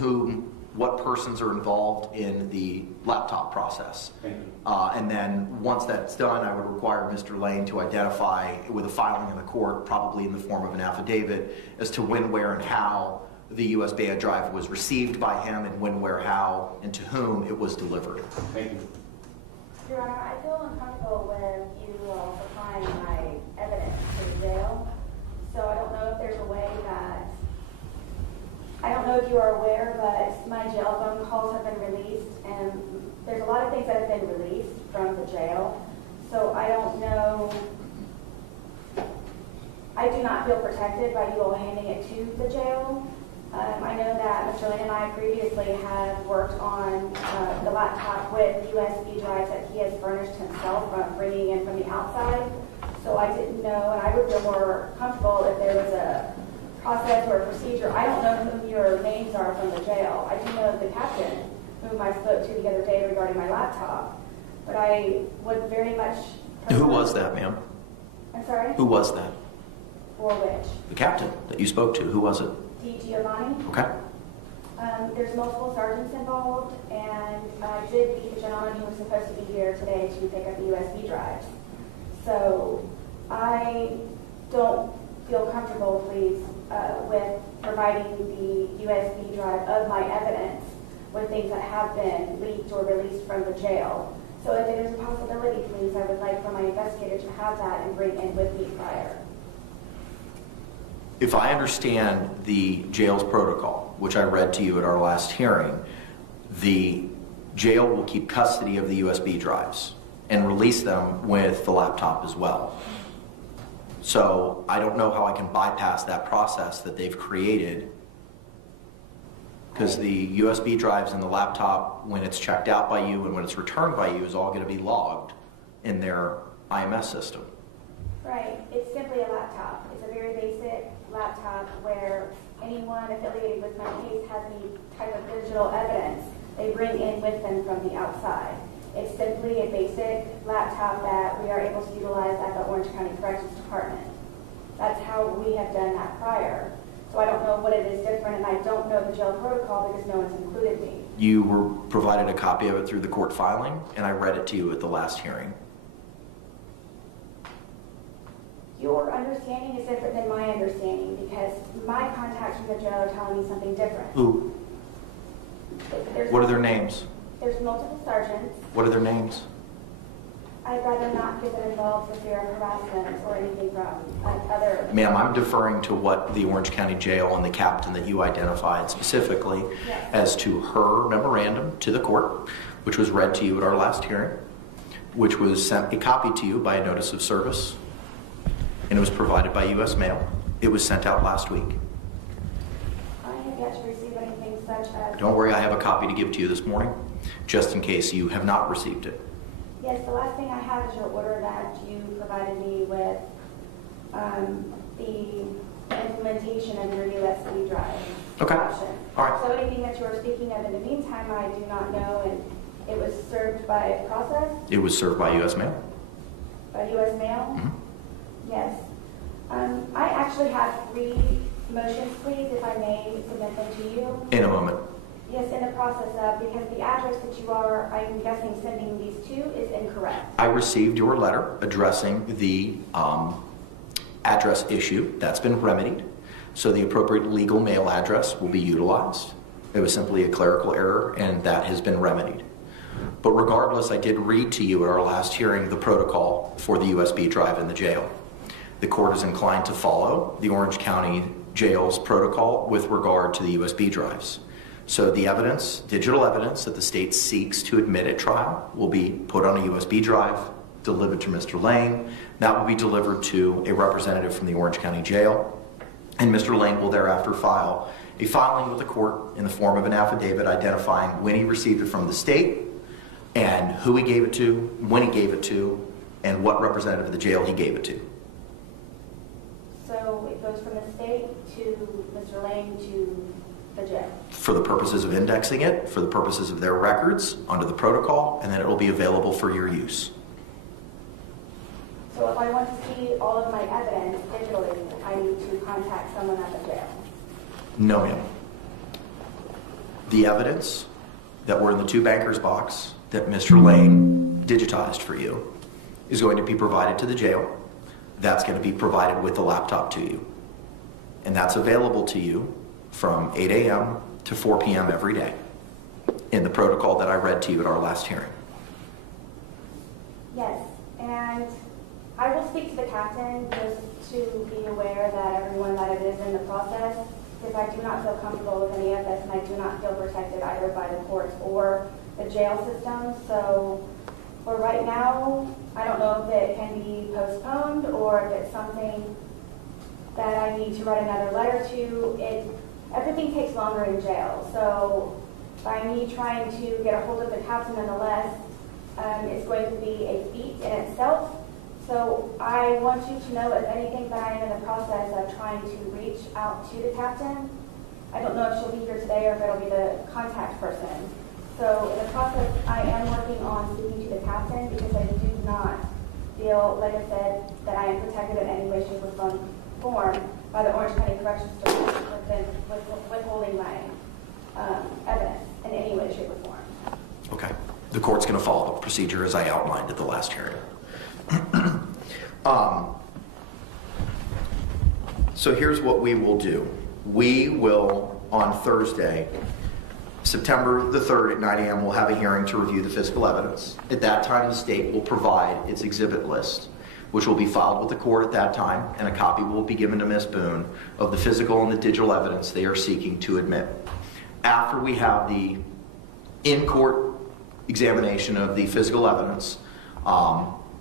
what persons are involved in the laptop process. Thank you. And then once that's done, I would require Mr. Lane to identify with a filing in the court, probably in the form of an affidavit, as to when, where, and how the USB drive was received by him, and when, where, how, and to whom it was delivered. Thank you. Your Honor, I feel uncomfortable with you supplying my evidence to the jail. So I don't know if there's a way that, I don't know if you are aware, but my jail phone calls have been released, and there's a lot of things that have been released from the jail. So I don't know, I do not feel protected by you all handing it to the jail. I know that Mr. Lane and I previously have worked on the laptop with USB drives that he has furnished himself from bringing in from the outside. So I didn't know, and I would feel more comfortable if there was a process or a procedure. I don't know who your names are from the jail. I do know the captain, whom I spoke to the other day regarding my laptop. But I would very much... Who was that, ma'am? I'm sorry? Who was that? For which? The captain that you spoke to. Who was it? D. Giovanni. Okay. There's multiple sergeants involved, and I did meet the gentleman who was supposed to be here today to pick up the USB drives. So I don't feel comfortable, please, with providing the USB drive of my evidence with things that have been leaked or released from the jail. So if there's a possibility, please, I would like for my investigator to have that and bring in with me prior. If I understand the jail's protocol, which I read to you at our last hearing, the jail will keep custody of the USB drives and release them with the laptop as well. So I don't know how I can bypass that process that they've created, because the USB drives and the laptop, when it's checked out by you and when it's returned by you, is all going to be logged in their IMS system. Right, it's simply a laptop. It's a very basic laptop where anyone affiliated with my case has any type of digital evidence they bring in with them from the outside. It's simply a basic laptop that we are able to utilize at the Orange County Corrections Department. That's how we have done that prior. So I don't know what it is different, and I don't know the jail protocol because no one's included me. You were provided a copy of it through the court filing, and I read it to you at the last hearing. Your understanding is different than my understanding because my contacts from the jail are telling me something different. Who? What are their names? There's multiple sergeants. What are their names? I'd rather not get them involved with fear of harassment or anything from other... Ma'am, I'm deferring to what the Orange County Jail and the captain that you identified specifically as to her memorandum to the court, which was read to you at our last hearing, which was sent a copy to you by a notice of service, and it was provided by U.S. mail. It was sent out last week. I have yet to receive anything such as... Don't worry, I have a copy to give to you this morning, just in case you have not received it. Yes, the last thing I have is your order that you provided me with the implementation of your USB drive option. All right. So anything that you are speaking of in the meantime, I do not know, and it was served by process? It was served by U.S. mail. By U.S. mail? Mm-hmm. Yes. I actually have 3 motions, please, if I may submit them to you. In a moment. Yes, in the process of, because the address that you are, I'm guessing, sending these to is incorrect. I received your letter addressing the address issue. That's been remedied. So the appropriate legal mail address will be utilized. It was simply a clerical error, and that has been remedied. But regardless, I did read to you at our last hearing the protocol for the USB drive in the jail. The court is inclined to follow the Orange County Jail's protocol with regard to the USB drives. So the evidence, digital evidence that the state seeks to admit at trial will be put on a USB drive, delivered to Mr. Lane. That will be delivered to a representative from the Orange County Jail. And Mr. Lane will thereafter file a filing with the court in the form of an affidavit identifying when he received it from the state and who he gave it to, when he gave it to, and what representative of the jail he gave it to. So it goes from the state to Mr. Lane to the jail? For the purposes of indexing it, for the purposes of their records, under the protocol, and then it will be available for your use. So if I want to see all of my evidence digitally, I need to contact someone at the jail? No, ma'am. The evidence that were in the 2 bankers box that Mr. Lane digitized for you is going to be provided to the jail. That's going to be provided with the laptop to you. And that's available to you from 8 a.m. to 4 p.m. every day in the protocol that I read to you at our last hearing. Yes, and I will speak to the captain just to be aware that everyone that it is in the process, because I do not feel comfortable with any of this and I do not feel protected either by the courts or the jail system. So for right now, I don't know if it can be postponed or if it's something that I need to write another letter to. Everything takes longer in jail, so by me trying to get a hold of the captain nonetheless, it's going to be a feat in itself. So I want you to know, if anything, that I am in the process of trying to reach out to the captain. I don't know if she'll be here today or if it'll be the contact person. So in the process, I am working on speaking to the captain because I do not feel, like I said, that I am protected in any way, shape, or form by the Orange County Corrections Department withholding my evidence in any way, shape, or form. Okay. The court's going to follow the procedure as I outlined at the last hearing. So here's what we will do. We will, on Thursday, September the 3rd at 9 a.m., we'll have a hearing to review the physical evidence. At that time, the state will provide its exhibit list, which will be filed with the court at that time, and a copy will be given to Ms. Boone of the physical and the digital evidence they are seeking to admit. After we have the in-court examination of the physical evidence,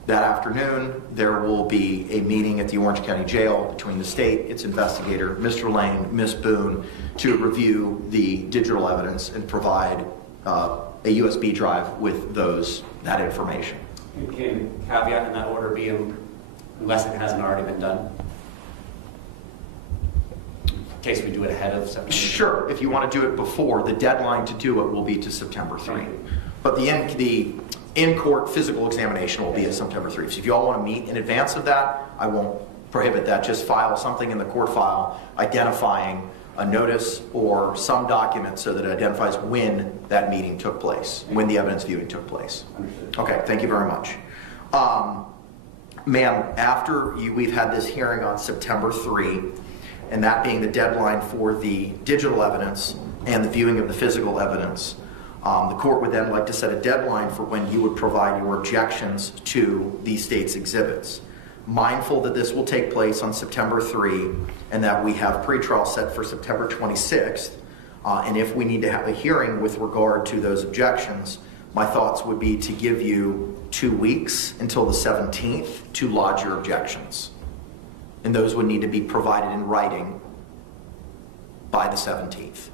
that afternoon, there will be a meeting at the Orange County Jail between the state, its investigator, Mr. Lane, Ms. Boone, to review the digital evidence and provide a USB drive with that information. You can caveat in that order being unless it hasn't already been done? In case we do it ahead of September? Sure, if you want to do it before, the deadline to do it will be to September 3. But the in-court physical examination will be at September 3. So if you all want to meet in advance of that, I won't prohibit that. Just file something in the court file identifying a notice or some document so that it identifies when that meeting took place, when the evidence viewing took place. Understood. Okay, thank you very much. Ma'am, after we've had this hearing on September 3, and that being the deadline for the digital evidence and the viewing of the physical evidence, the court would then like to set a deadline for when you would provide your objections to the state's exhibits. Mindful that this will take place on September 3 and that we have pretrial set for September 26th, and if we need to have a hearing with regard to those objections, my thoughts would be to give you 2 weeks until the 17th to lodge your objections. And those would need to be provided in writing by the 17th.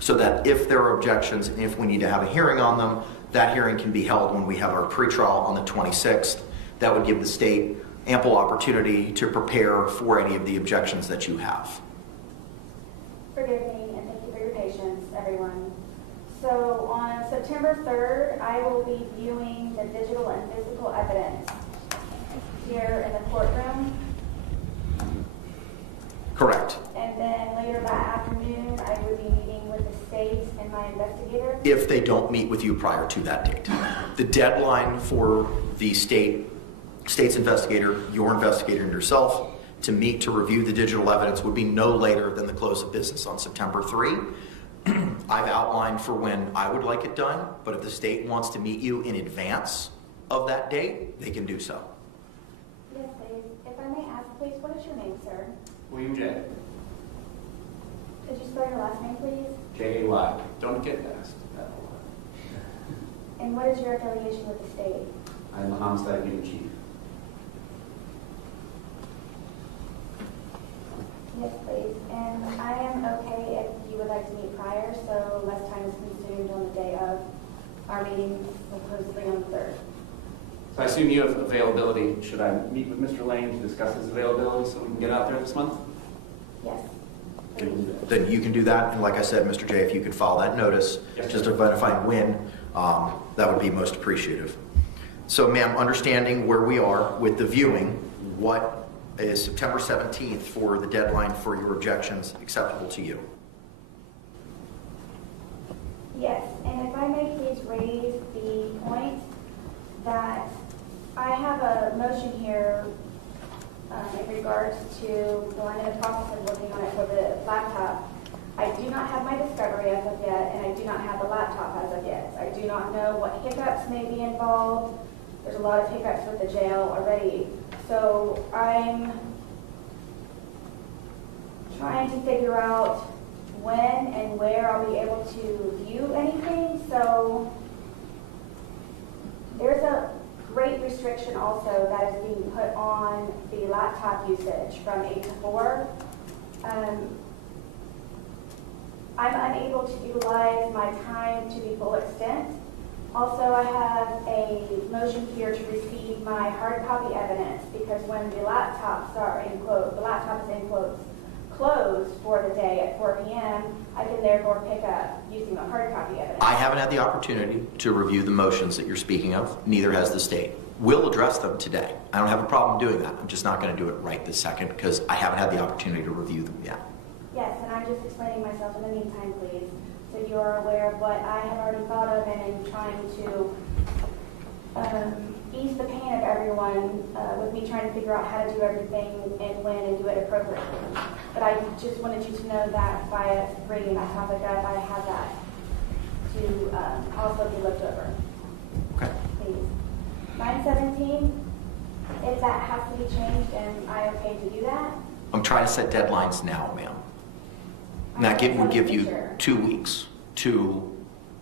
So that if there are objections and if we need to have a hearing on them, that hearing can be held when we have our pretrial on the 26th. That would give the state ample opportunity to prepare for any of the objections that you have. Forgive me, and thank you for your patience, everyone. So on September 3rd, I will be viewing the digital and physical evidence here in the courtroom. Correct. And then later that afternoon, I would be meeting with the state and my investigator. If they don't meet with you prior to that date. The deadline for the state's investigator, your investigator, and yourself to meet to review the digital evidence would be no later than the close of business on September 3. I've outlined for when I would like it done, but if the state wants to meet you in advance of that date, they can do so. Yes, please. If I may ask, please, what is your name, sir? William J. Could you spell your last name, please? J-A-Y. Don't get asked that a lot. And what is your affiliation with the state? I'm the homicide unit chief. Yes, please. And I am okay if you would like to meet prior, so less time is consumed on the day of our meeting, supposedly on the 3rd. So I assume you have availability. Should I meet with Mr. Lane to discuss his availability so we can get out there this month? Yes. Please. Then you can do that, and like I said, Mr. J, if you could file that notice, Yes, just identifying when, that would be most appreciative. So, ma'am, understanding where we are with the viewing, what is September 17th for the deadline for your objections acceptable to you? Yes, and if I may please raise the point that I have a motion here in regards to, well, I'm in the process of working on it for the laptop. I do not have my discovery as of yet, and I do not have the laptop as of yet. I do not know what hiccups may be involved. There's a lot of hiccups with the jail already. So I'm trying to figure out when and where I'll be able to view anything. So there's a great restriction also that is being put on the laptop usage from 8 to 4. I'm unable to utilize my time to the full extent. Also, I have a motion here to receive my hard copy evidence because when the laptops are in quote, the laptop is in quotes, closed for the day at 4 p.m., I can therefore pick up using the hard copy evidence. I haven't had the opportunity to review the motions that you're speaking of, neither has the state. We'll address them today. I don't have a problem doing that. I'm just not going to do it right this second because I haven't had the opportunity to review them yet. Yes, and I'm just explaining myself in the meantime, please, so you are aware of what I have already thought of and am trying to ease the pain of everyone with me trying to figure out how to do everything and when and do it appropriately. But I just wanted you to know that by bringing that topic up, I have that to also be looked over. Okay. Please. 9/17, if that has to be changed, am I okay to do that? I'm trying to set deadlines now, ma'am. And that would give you 2 weeks to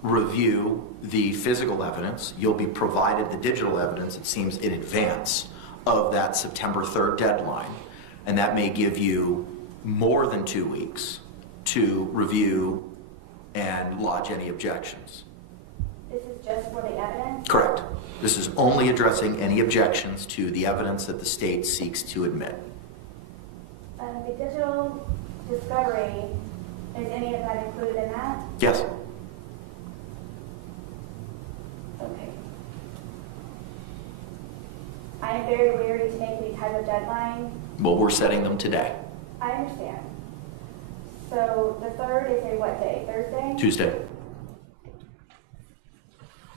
review the physical evidence. You'll be provided the digital evidence, it seems, in advance of that September 3rd deadline. And that may give you more than 2 weeks to review and lodge any objections. This is just for the evidence? Correct. This is only addressing any objections to the evidence that the state seeks to admit. The digital discovery, is any of that included in that? Yes. Okay. I am very wary to make any type of deadline. Well, we're setting them today. I understand. So the 3rd is a what day? Thursday? Tuesday.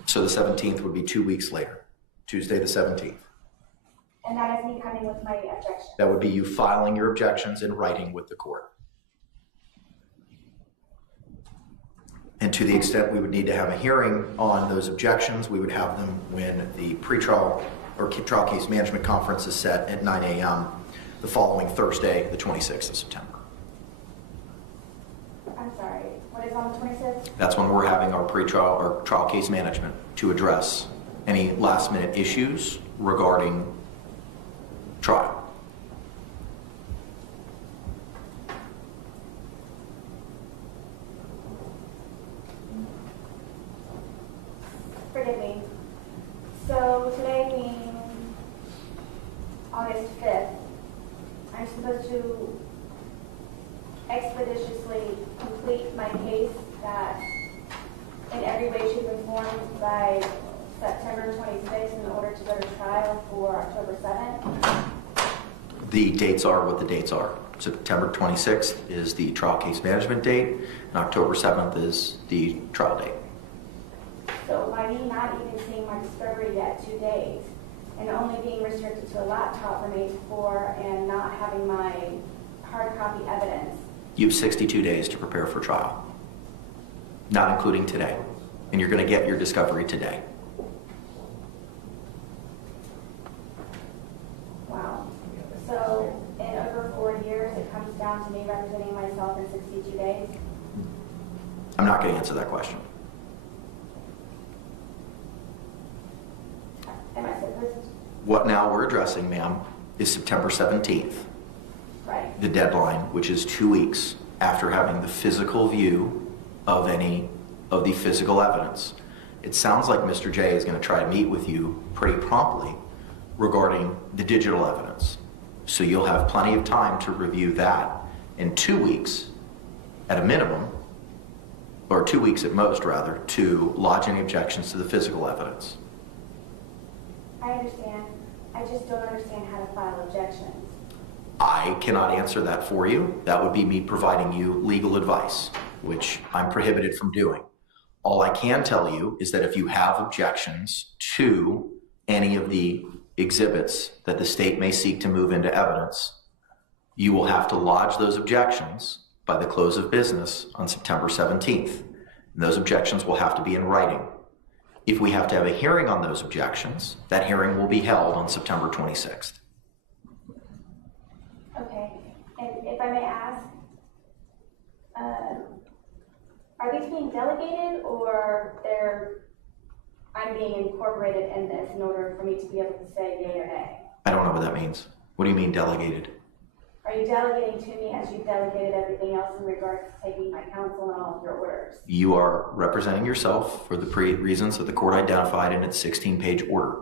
So the 17th would be 2 weeks later. Tuesday the 17th. And that is me coming with my objection. That would be you filing your objections in writing with the court. And to the extent we would need to have a hearing on those objections, we would have them when the pretrial or trial case management conference is set at 9 a.m. the following Thursday, the 26th of September. I'm sorry, what is on the 26th? That's when we're having our pretrial or trial case management to address any last minute issues regarding trial. Forgive me. So today being August 5th, I'm supposed to expeditiously complete my case that in every way, shape, and form by September 26th in order to go to trial for October 7th. The dates are what the dates are. September 26th is the trial case management date, and October 7th is the trial date. So by me not even seeing my discovery yet 2 days, and only being restricted to a laptop from 8 to 4 and not having my hard copy evidence. You have 62 days to prepare for trial, not including today. And you're going to get your discovery today. Wow. So in over 4 years, it comes down to me representing myself in 62 days? I'm not going to answer that question. Am I supposed to? What now we're addressing, ma'am, is September 17th, Right. the deadline, which is 2 weeks after having the physical view of any of the physical evidence. It sounds like Mr. J is going to try to meet with you pretty promptly regarding the digital evidence. So you'll have plenty of time to review that in 2 weeks at a minimum, or 2 weeks at most rather, to lodge any objections to the physical evidence. I understand. I just don't understand how to file objections. I cannot answer that for you. That would be me providing you legal advice, which I'm prohibited from doing. All I can tell you is that if you have objections to any of the exhibits that the state may seek to move into evidence, you will have to lodge those objections by the close of business on September 17th. And those objections will have to be in writing. If we have to have a hearing on those objections, that hearing will be held on September 26th. Okay. And if I may ask, are these being delegated or I'm being incorporated in this in order for me to be able to say yay or nay? I don't know what that means. What do you mean delegated? Are you delegating to me as you've delegated everything else in regards to taking my counsel and all of your orders? You are representing yourself for the reasons that the court identified in its 16-page order.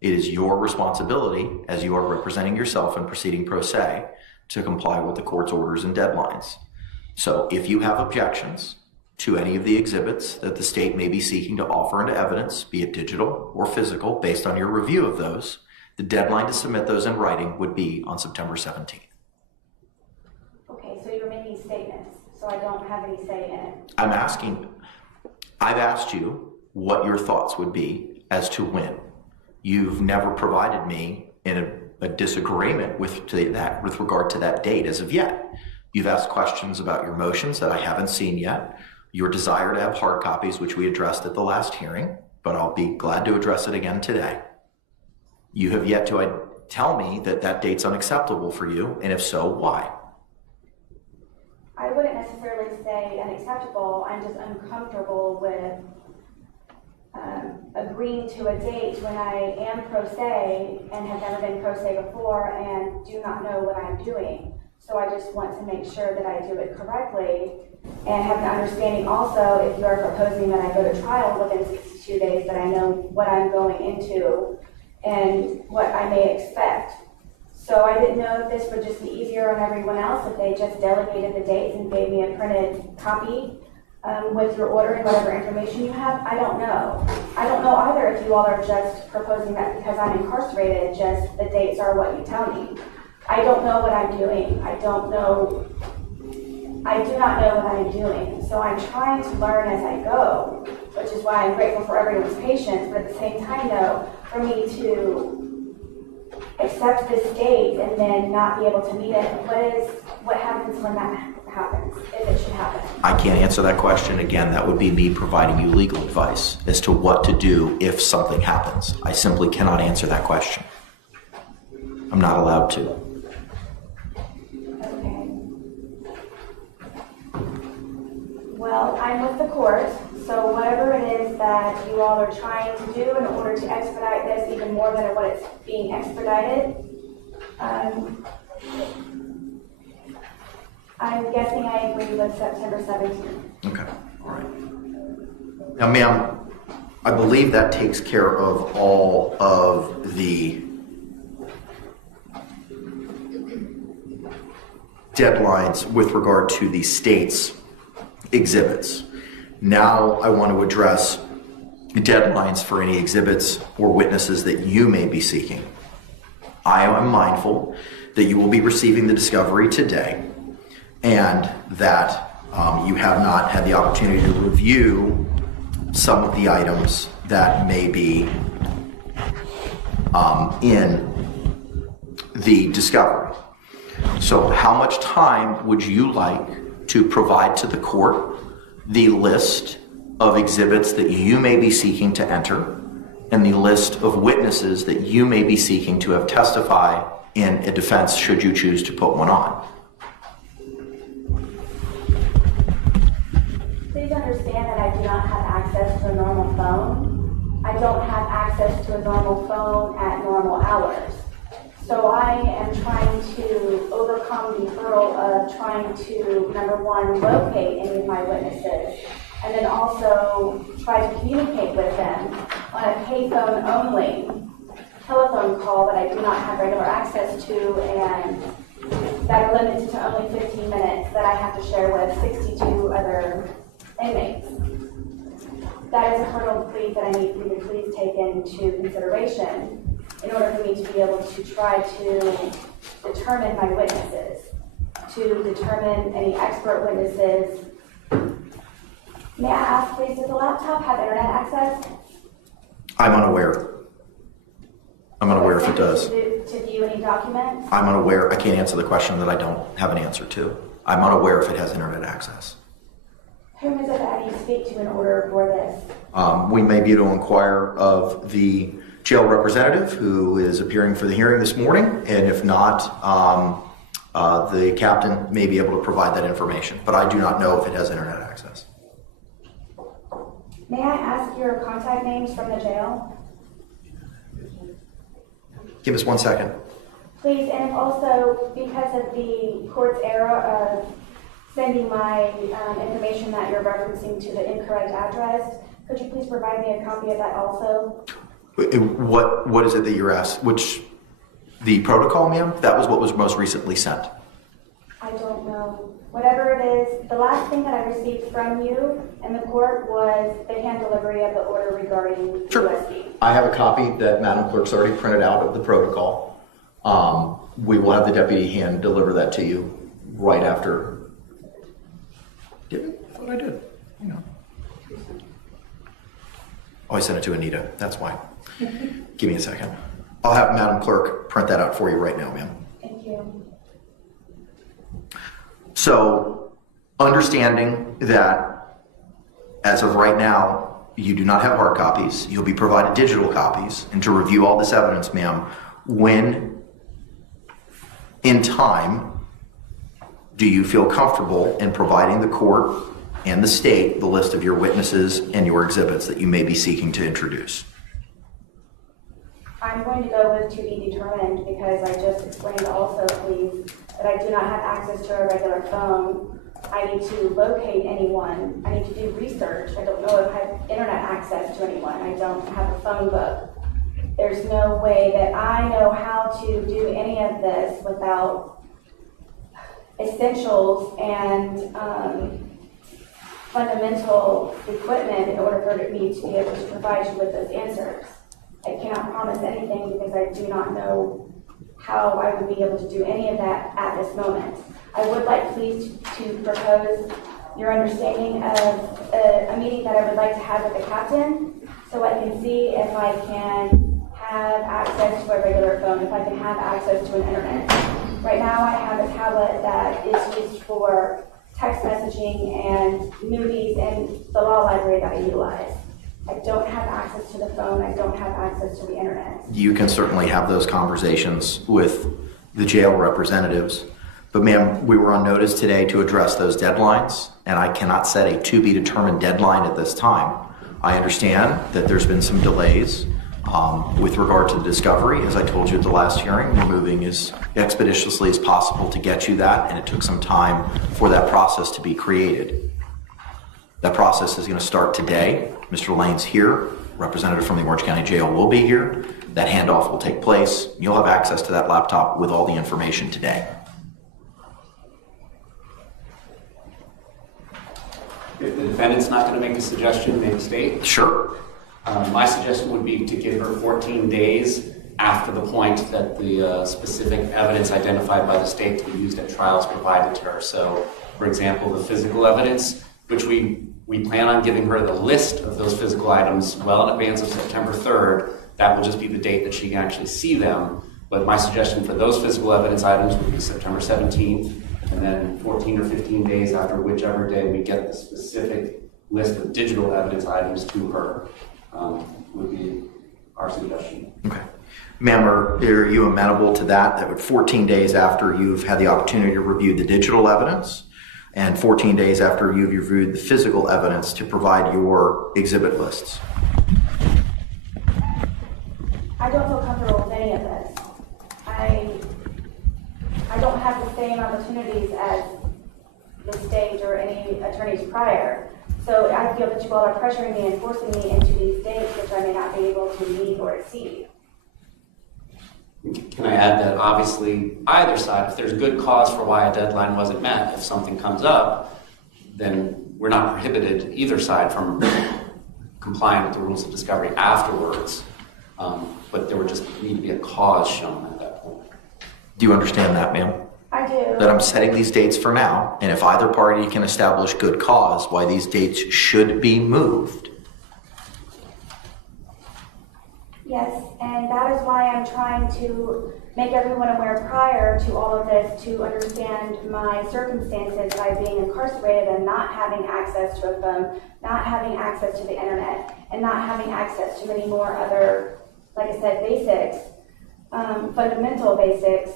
It is your responsibility, as you are representing yourself and proceeding pro se, to comply with the court's orders and deadlines. So if you have objections to any of the exhibits that the state may be seeking to offer into evidence, be it digital or physical, based on your review of those, the deadline to submit those in writing would be on September 17th. Okay, so you're making statements, so I don't have any say in it. I've asked you what your thoughts would be as to when. You've never provided me in a disagreement with regard to that date as of yet. You've asked questions about your motions that I haven't seen yet, your desire to have hard copies, which we addressed at the last hearing, but I'll be glad to address it again today. You have yet to tell me that that date's unacceptable for you, and if so, why? I wouldn't necessarily say unacceptable. I'm just uncomfortable with agreeing to a date when I am pro se and have never been pro se before and do not know what I'm doing. So I just want to make sure that I do it correctly and have an understanding also if you are proposing that I go to trial within 62 2 days that I know what I'm going into and what I may expect. So I didn't know if this would just be easier on everyone else, if they just delegated the dates and gave me a printed copy with your order and whatever information you have. I don't know. I don't know either if you all are just proposing that because I'm incarcerated, just the dates are what you tell me. I don't know what I'm doing. I do not know what I'm doing. So I'm trying to learn as I go, which is why I'm grateful for everyone's patience. But at the same time, though, for me to accept this date and then not be able to meet it, what happens when that happens, if it should happen? I can't answer that question. Again, that would be me providing you legal advice as to what to do if something happens. I simply cannot answer that question. I'm not allowed to. Okay. Well, I'm with the court, so whatever it is that you all are trying to do in order to expedite this even more than what it's being expedited, I'm guessing I agree with September 17th. Okay, all right. Now, ma'am, I believe that takes care of all of the deadlines with regard to the state's exhibits. Now I want to address deadlines for any exhibits or witnesses that you may be seeking. I am mindful that you will be receiving the discovery today and that you have not had the opportunity to review some of the items that may be in the discovery. So how much time would you like to provide to the court the list of exhibits that you may be seeking to enter and the list of witnesses that you may be seeking to have testify in a defense should you choose to put one on? Please understand that I do not have access to a normal phone. I don't have access to a normal phone at normal hours. So I am trying to overcome the hurdle of trying to, number one, locate any of my witnesses, and then also try to communicate with them on a payphone only telephone call that I do not have regular access to and that are limited to only 15 minutes that I have to share with 62 other inmates. That is a hurdle, please, that I need you to please take into consideration in order for me to be able to try to determine my witnesses, to determine any expert witnesses. May I ask, please, does the laptop have internet access? I'm unaware. I'm unaware if it does. To view any documents? I'm unaware. I can't answer the question that I don't have an answer to. I'm unaware if it has internet access. Whom is it that I need to speak to in order for this? We may be able to inquire of the jail representative who is appearing for the hearing this morning, and if not, the captain may be able to provide that information, but I do not know if it has internet access. May I ask your contact names from the jail? Give us 1 second. Please, and if also, because of the court's error of sending my information that you're referencing to the incorrect address, could you please provide me a copy of that also? What is it that you're asked? Which, the protocol, ma'am? That was what was most recently sent. I don't know. Whatever it is, the last thing that I received from you in the court was the hand delivery of the order regarding Sure. USB. I have a copy that Madam Clerk's already printed out of the protocol. We will have the deputy hand deliver that to you right after. Did I? I thought I did. Hang on. Oh, I sent it to Anita. That's why. Give me a second. I'll have Madam Clerk print that out for you right now, ma'am. Thank you. So, understanding that as of right now, you do not have hard copies, you'll be provided digital copies, and to review all this evidence, ma'am, when in time do you feel comfortable in providing the court and the state the list of your witnesses and your exhibits that you may be seeking to introduce? I'm going to go with to be determined because I just explained also, please, that I do not have access to a regular phone I need to locate anyone. I need to do research. I don't know if I have internet access to anyone. I don't have a phone book. There's no way that I know how to do any of this without essentials and fundamental equipment in order for me to be able to provide you with those answers. I cannot promise anything because I do not know how I would be able to do any of that at this moment. I would like please to propose your understanding of a meeting that I would like to have with the captain so I can see if I can have access to a regular phone, if I can have access to an internet. Right now I have a tablet that is used for text messaging and movies and the law library that I utilize. I don't have access to the phone. I don't have access to the internet. You can certainly have those conversations with the jail representatives. But ma'am, we were on notice today to address those deadlines, and I cannot set a to-be-determined deadline at this time. I understand that there's been some delays with regard to the discovery. As I told you at the last hearing, we're moving as expeditiously as possible to get you that, and it took some time for that process to be created. That process is going to start today. Mr. Lane's here. Representative from the Orange County Jail will be here. That handoff will take place. You'll have access to that laptop with all the information today. If the defendant's not going to make a suggestion, make a state. Sure. My suggestion would be to give her 14 days after the point that the specific evidence identified by the state to be used at trial is provided to her. So, for example, the physical evidence, which we plan on giving her the list of those physical items well in advance of September 3rd. That will just be the date that she can actually see them. But my suggestion for those physical evidence items would be September 17th, and then 14 or 15 days after whichever day we get the specific list of digital evidence items to her would be our suggestion. Okay. Ma'am, are you amenable to that? That would 14 days after you've had the opportunity to review the digital evidence and 14 days after you've reviewed the physical evidence to provide your exhibit lists. I don't feel comfortable with any of this. I don't have the same opportunities as the state or any attorneys prior. So I feel that you all are pressuring me and forcing me into these dates which I may not be able to meet or exceed. Can I add that obviously either side, if there's good cause for why a deadline wasn't met, if something comes up, then we're not prohibited either side from complying with the rules of discovery afterwards. But there would just need to be a cause shown at that point. Do you understand that, ma'am? I do. That I'm setting these dates for now, and if either party can establish good cause why these dates should be moved. Yes, and that is why I'm trying to make everyone aware prior to all of this to understand my circumstances by being incarcerated and not having access to a phone, not having access to the internet, and not having access to many more other, like I said, basics, fundamental basics,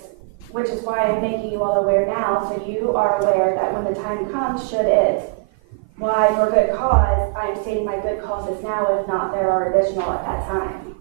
which is why I'm making you all aware now, so you are aware that when the time comes, should it, why for good cause, I'm stating my good causes now, if not, there are additional at that time.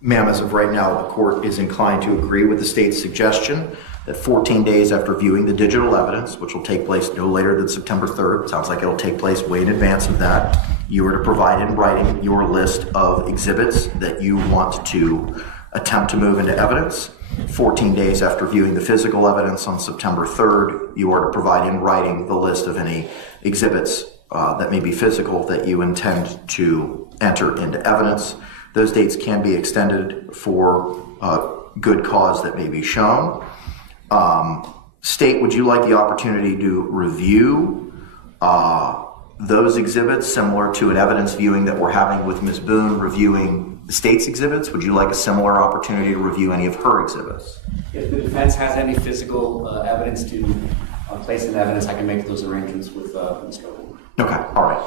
Ma'am, as of right now, the court is inclined to agree with the state's suggestion that 14 days after viewing the digital evidence, which will take place no later than September 3rd, sounds like it'll take place way in advance of that, you are to provide in writing your list of exhibits that you want to attempt to move into evidence. 14 days after viewing the physical evidence on September 3rd, you are to provide in writing the list of any exhibits that may be physical that you intend to enter into evidence. Those dates can be extended for good cause that may be shown. State, would you like the opportunity to review those exhibits similar to an evidence viewing that we're having with Ms. Boone reviewing the state's exhibits? Would you like a similar opportunity to review any of her exhibits? If the defense has any physical evidence to place in evidence, I can make those arrangements with Mr. Boone. Okay, all right.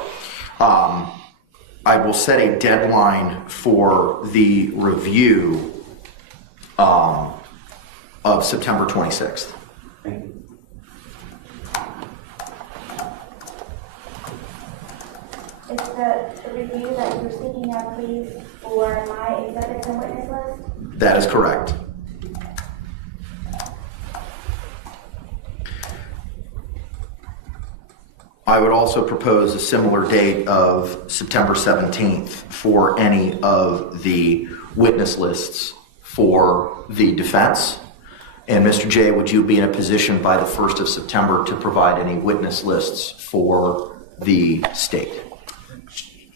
I will set a deadline for the review of September 26th. Thank you. Is the review that you're speaking of, please, for my exhibits and witness list? That is correct. I would also propose a similar date of September 17th for any of the witness lists for the defense. And Mr. J, would you be in a position by the 1st of September to provide any witness lists for the state?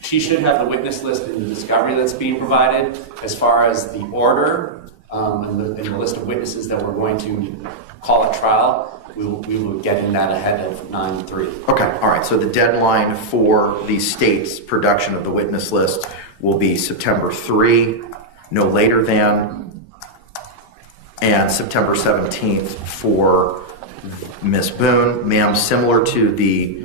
She should have the witness list in the discovery that's being provided. As far as the order and the list of witnesses that we're going to call at trial, we will get in that ahead of 9/3. Okay, all right. So the deadline for the state's production of the witness list will be September 3, no later than, and September 17th for Ms. Boone. Ma'am, similar to the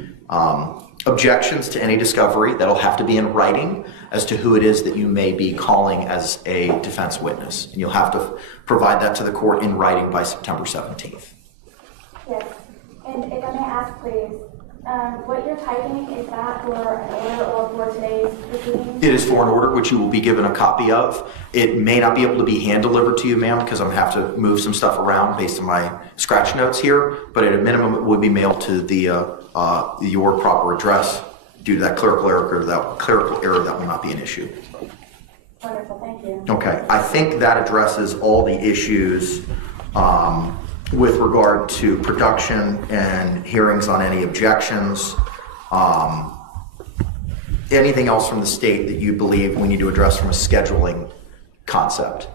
objections to any discovery, that'll have to be in writing as to who it is that you may be calling as a defense witness. And you'll have to provide that to the court in writing by September 17th. Yes, and if I may ask, please, what you're typing, is that for an order or for today's proceedings? It is for an order, which you will be given a copy of. It may not be able to be hand-delivered to you, ma'am, because I'm going to have to move some stuff around based on my scratch notes here, but at a minimum, it would be mailed to the your proper address. Due to that clerical error, that will not be an issue. Wonderful, thank you. Okay, I think that addresses all the issues with regard to production and hearings on any objections. Anything else from the state that you believe we need to address from a scheduling concept?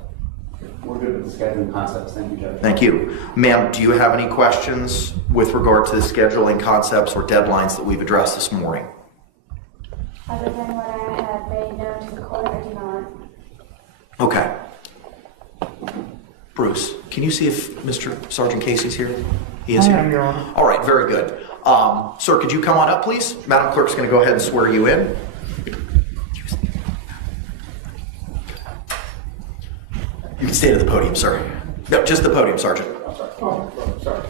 We're good with the scheduling concepts. Thank you, Judge. Thank you. Ma'am, do you have any questions with regard to the scheduling concepts or deadlines that we've addressed this morning? Other than what I have made known to the court, I do not. Okay. Bruce, can you see if Mr. Sergeant Casey's here? He is here. I am, Your Honor. All right, very good. Sir, could you come on up, please? Madam Clerk's going to go ahead and swear you in. You can stay to the podium, sir. No, just the podium, Sergeant. Oh, sorry.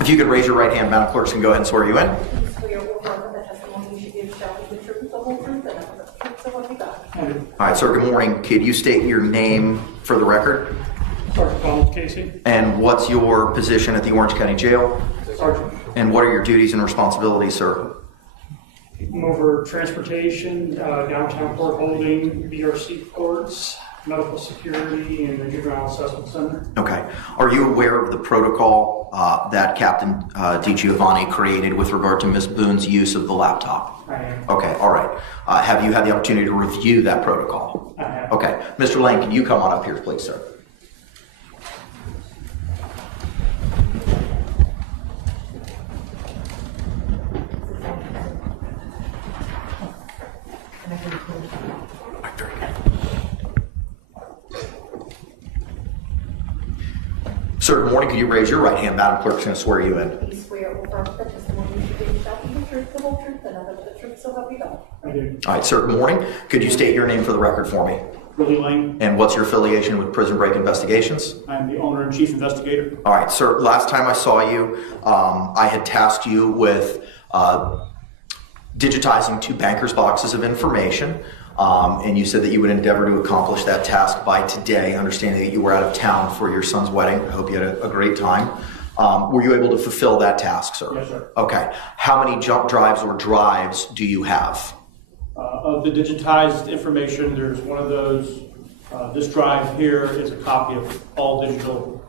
If you could raise your right hand, Madam Clerk's going to go ahead and swear you in. Do you swear or affirm that the testimony you should give shall be the truth, the whole truth, and nothing but the truth, so help you God? All right, sir, good morning. Could you state your name for the record? Sergeant Casey. And what's your position at the Orange County Jail? Sergeant. And what are your duties and responsibilities, sir? I'm over transportation, downtown court holding, BRC courts, medical security, and the juvenile assessment center. Okay. Are you aware of the protocol that Captain DiGiovanni created with regard to Ms. Boone's use of the laptop? I am. Okay, all right. Have you had the opportunity to review that protocol? I have. Okay. Mr. Lane, can you come on up here, please, sir? Sir, good morning. Could you raise your right hand? Madam Clerk's going to swear you in. Do you swear or affirm that the testimony you should give shall be the truth, the whole truth, and nothing but the truth, so help you God? I do. All right, sir, good morning. Could you state your name for the record for me? Willie Lane. And what's your affiliation with Prison Break Investigations? I'm the owner and chief investigator. All right, sir, last time I saw you, I had tasked you with digitizing 2 banker's boxes of information. And you said that you would endeavor to accomplish that task by today, understanding that you were out of town for your son's wedding. I hope you had a great time. Were you able to fulfill that task, sir? Yes, sir. Okay. How many jump drives or drives do you have? Of the digitized information, there's one of those. This drive here is a copy of all digital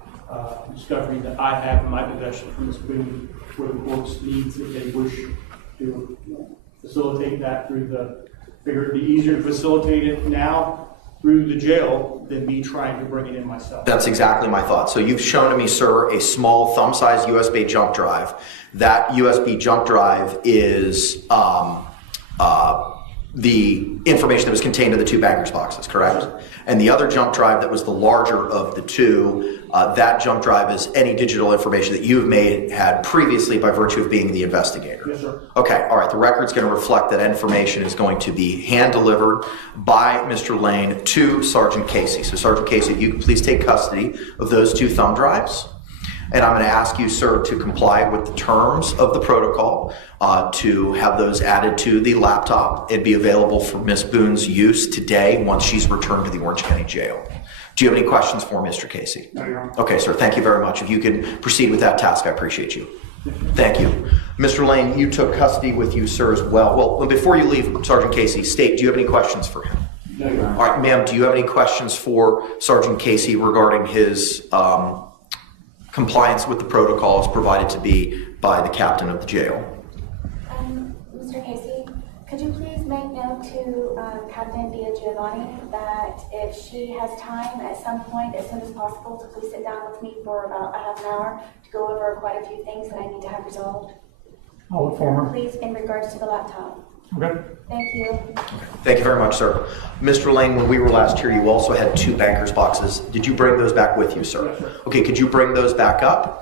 discovery that I have in my possession from Ms. Boone for the court's needs if they wish to facilitate that through the. Figure it'd be easier to facilitate it now through the jail than me trying to bring it in myself. That's exactly my thought. So you've shown to me, sir, a small thumb-sized USB jump drive. That USB jump drive is the information that was contained in the 2 bankers boxes, correct? And the other jump drive that was the larger of the 2, that jump drive is any digital information that you've had previously by virtue of being the investigator. Yes, sir. Okay, all right. The record's going to reflect that information is going to be hand-delivered by Mr. Lane to Sergeant Casey. So Sergeant Casey, if you could please take custody of those 2 thumb drives. And I'm going to ask you, sir, to comply with the terms of the protocol, to have those added to the laptop and be available for Ms. Boone's use today once she's returned to the Orange County Jail. Do you have any questions for Mr. Casey? No, Your Honor. Okay, sir. Thank you very much. If you could proceed with that task, I appreciate you. Thank you. Mr. Lane, you took custody with you, sir, as well. Well, before you leave, Sergeant Casey, State, do you have any questions for him? No, Your Honor. All right, ma'am, do you have any questions for Sergeant Casey regarding his compliance with the protocols provided to be by the captain of the jail? Mr. Casey, could you please make note to Captain Giovanni that if she has time at some point, as soon as possible, to please sit down with me for about a half an hour to go over quite a few things that I need to have resolved. I'll inform her. Please, in regards to the laptop. Okay. Thank you. Thank you very much, sir. Mr. Lane, when we were last here, you also had 2 banker's boxes. Did you bring those back with you, sir? Yes, sir. Okay, could you bring those back up?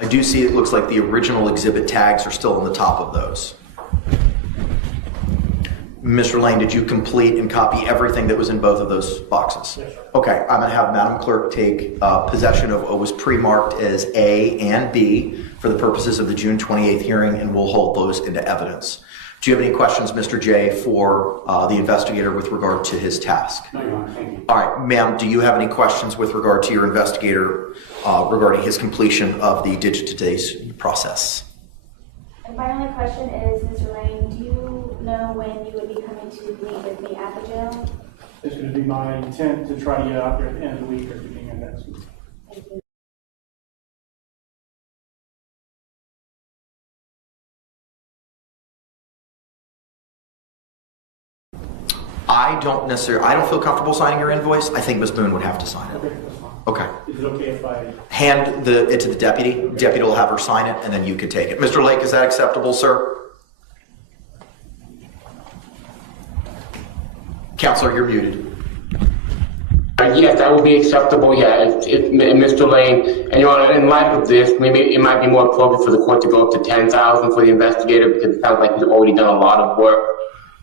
I do see it looks like the original exhibit tags are still on the top of those. Mr. Lane, did you complete and copy everything that was in both of those boxes? Yes, sir. Okay, I'm going to have Madam Clerk take possession of what was pre-marked as A and B for the purposes of the June 28th hearing, and we'll hold those into evidence. Do you have any questions, Mr. J, for the investigator with regard to his task? No, Your Honor. Thank you. All right, ma'am, do you have any questions with regard to your investigator regarding his completion of the digitization process? And my only question is, Mr. Lane, do you know when you would be coming to meet with me at the jail? It's going to be my intent to try to get out there at the end of the week or beginning of next week. Thank you. I don't feel comfortable signing your invoice. I think Ms. Boone would have to sign it. Okay, that's fine. Okay. Is it okay if I... Hand it to the deputy. Deputy will have her sign it, and then you can take it. Mr. Lake, is that acceptable, sir? Counselor, you're muted. Yes, that would be acceptable. Yeah, if Mr. Lane, and Your Honor, in light of this, maybe it might be more appropriate for the court to go up to $10,000 for the investigator, because it sounds like he's already done a lot of work.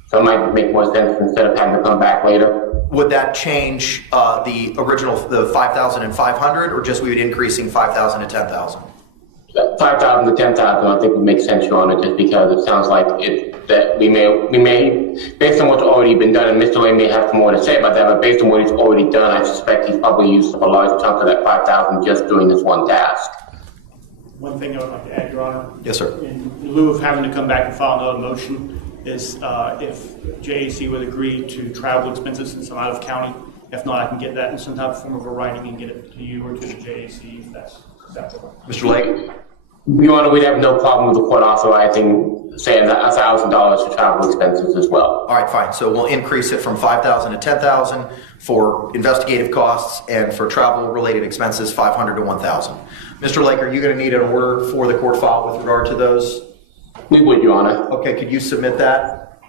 So it might make more sense instead of having to come back later. Would that change the original, the 5,500, or just we would increasing 5,000 to 10,000? 5,000 to 10,000, I think would make sense, Your Honor, just because it sounds like that we may, based on what's already been done, and Mr. Lane may have some more to say about that, but based on what he's already done, I suspect he's probably used up a large chunk of that 5,000 just doing this one task. One thing I would like to add, Your Honor. Yes, sir. In lieu of having to come back and file another motion, is if JAC would agree to travel expenses since I'm out of county. If not, I can get that in some type of form of a writing and get it to you or to the JAC if that's acceptable. Mr. Lake? Your Honor, we'd have no problem with the court authorizing, saying that $1,000 for travel expenses as well. All right, fine. So we'll increase it from 5,000 to 10,000 for investigative costs, and for travel-related expenses, 500 to 1,000. Mr. Lake, are you going to need an order for the court file with regard to those? We would, Your Honor. Okay, could you submit that?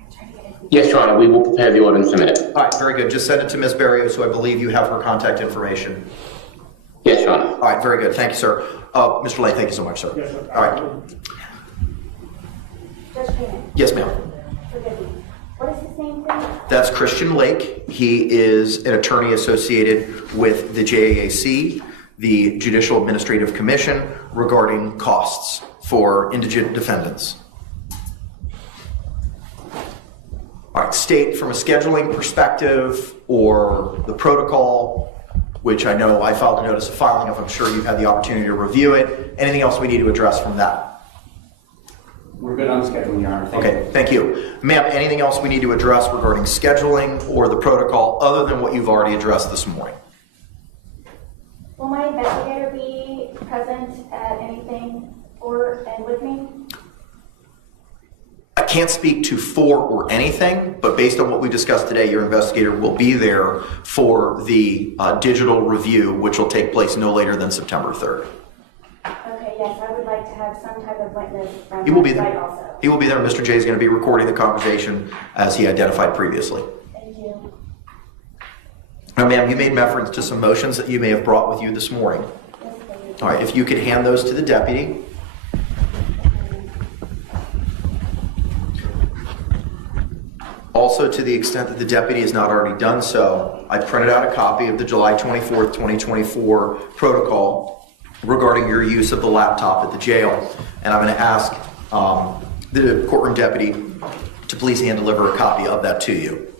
Yes, Your Honor, we will prepare the order and submit it. All right, very good. Just send it to Ms. Barrios, who I believe you have her contact information. Yes, Your Honor. All right, very good. Thank you, sir. Mr. Lake, thank you so much, sir. Yes, sir. All right. Judge Payne, Yes, ma'am. forgive me. What is his name, please? That's Christian Lake. He is an attorney associated with the JAC, the Judicial Administrative Commission, regarding costs for indigent defendants. All right, State, from a scheduling perspective or the protocol, which I know I filed a notice of filing of, I'm sure you've had the opportunity to review it. Anything else we need to address from that? We're good on scheduling, Your Honor. Thank you. Okay, thank you. Ma'am, anything else we need to address regarding scheduling or the protocol other than what you've already addressed this morning? Will my investigator be present at anything for and with me? I can't speak to for or anything, but based on what we discussed today, your investigator will be there for the digital review, which will take place no later than September 3rd. Okay, yes, I would like to have some type of witness from He will be that side there. also. He will be there. Mr. J is going to be recording the conversation as he identified previously. Thank you. Now, ma'am, you made reference to some motions that you may have brought with you this morning. Yes, please. All right, if you could hand those to the deputy. Also, to the extent that the deputy has not already done so, I printed out a copy of the July 24th, 2024 protocol regarding your use of the laptop at the jail. And I'm going to ask the courtroom deputy to please hand deliver a copy of that to you.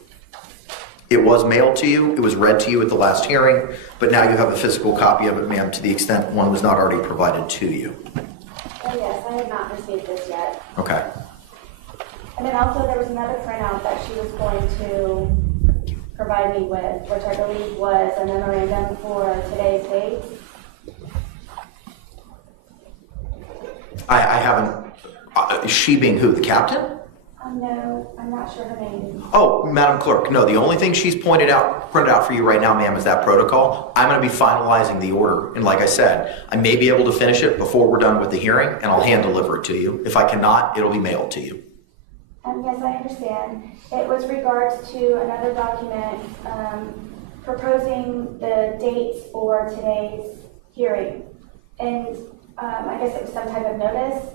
It was mailed to you, it was read to you at the last hearing, but now you have a physical copy of it, ma'am, to the extent one was not already provided to you. Oh yes, I have not received this yet. Okay. And then also there was another printout that she was going to provide me with, which I believe was a memorandum for today's date. I haven't, she being who, the captain? No, I'm not sure her name. Oh, Madam Clerk, no, the only thing she's printed out for you right now, ma'am, is that protocol. I'm going to be finalizing the order, and like I said, I may be able to finish it before we're done with the hearing, and I'll hand deliver it to you. If I cannot, it'll be mailed to you. Yes, I understand. It was regards to another document proposing the dates for today's hearing. And I guess it was some type of notice.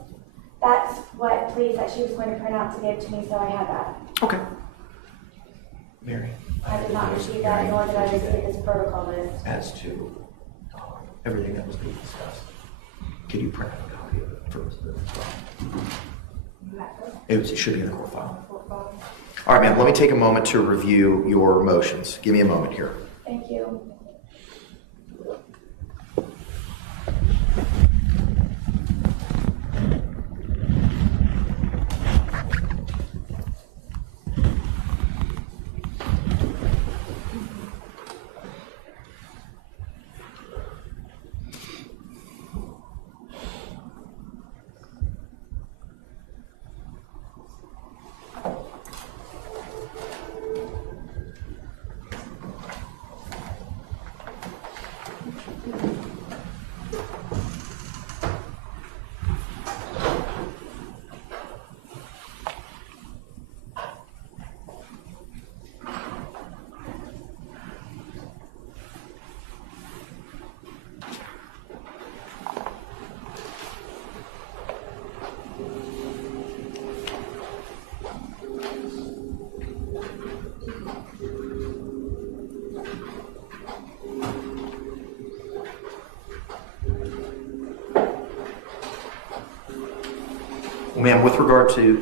That's what, please, that she was going to print out to give to me, so I had that. Okay. Mary. I did not receive that, nor did I receive this protocol list. As to everything that was being discussed, can you print out a copy of it first? It should be in the court file. All right, ma'am, let me take a moment to review your motions. Give me a moment here. Thank you. Ma'am, with regard to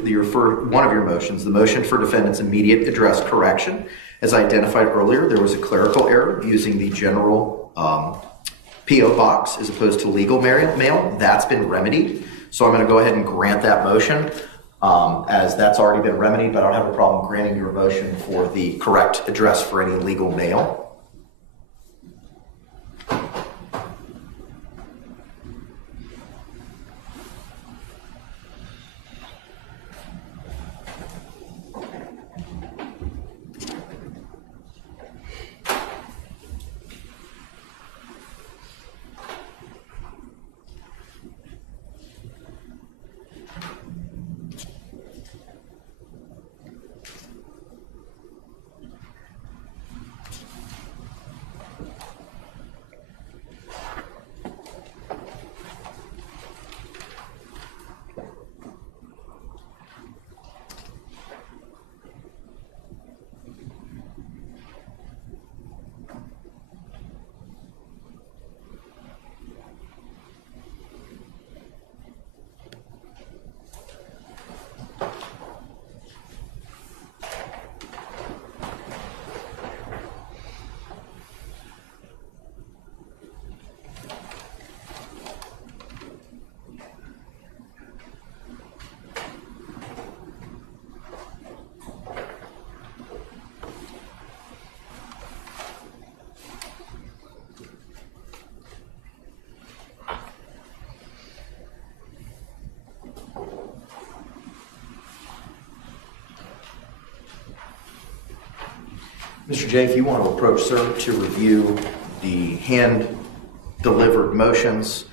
one of your motions, the motion for defendant's immediate address correction, as identified earlier, there was a clerical error using the general P.O. box as opposed to legal mail. That's been remedied. So I'm going to go ahead and grant that motion as that's already been remedied, but I don't have a problem granting your motion for the correct address for any legal mail. Mr. J, if you want to approach, sir, to review the hand-delivered motions.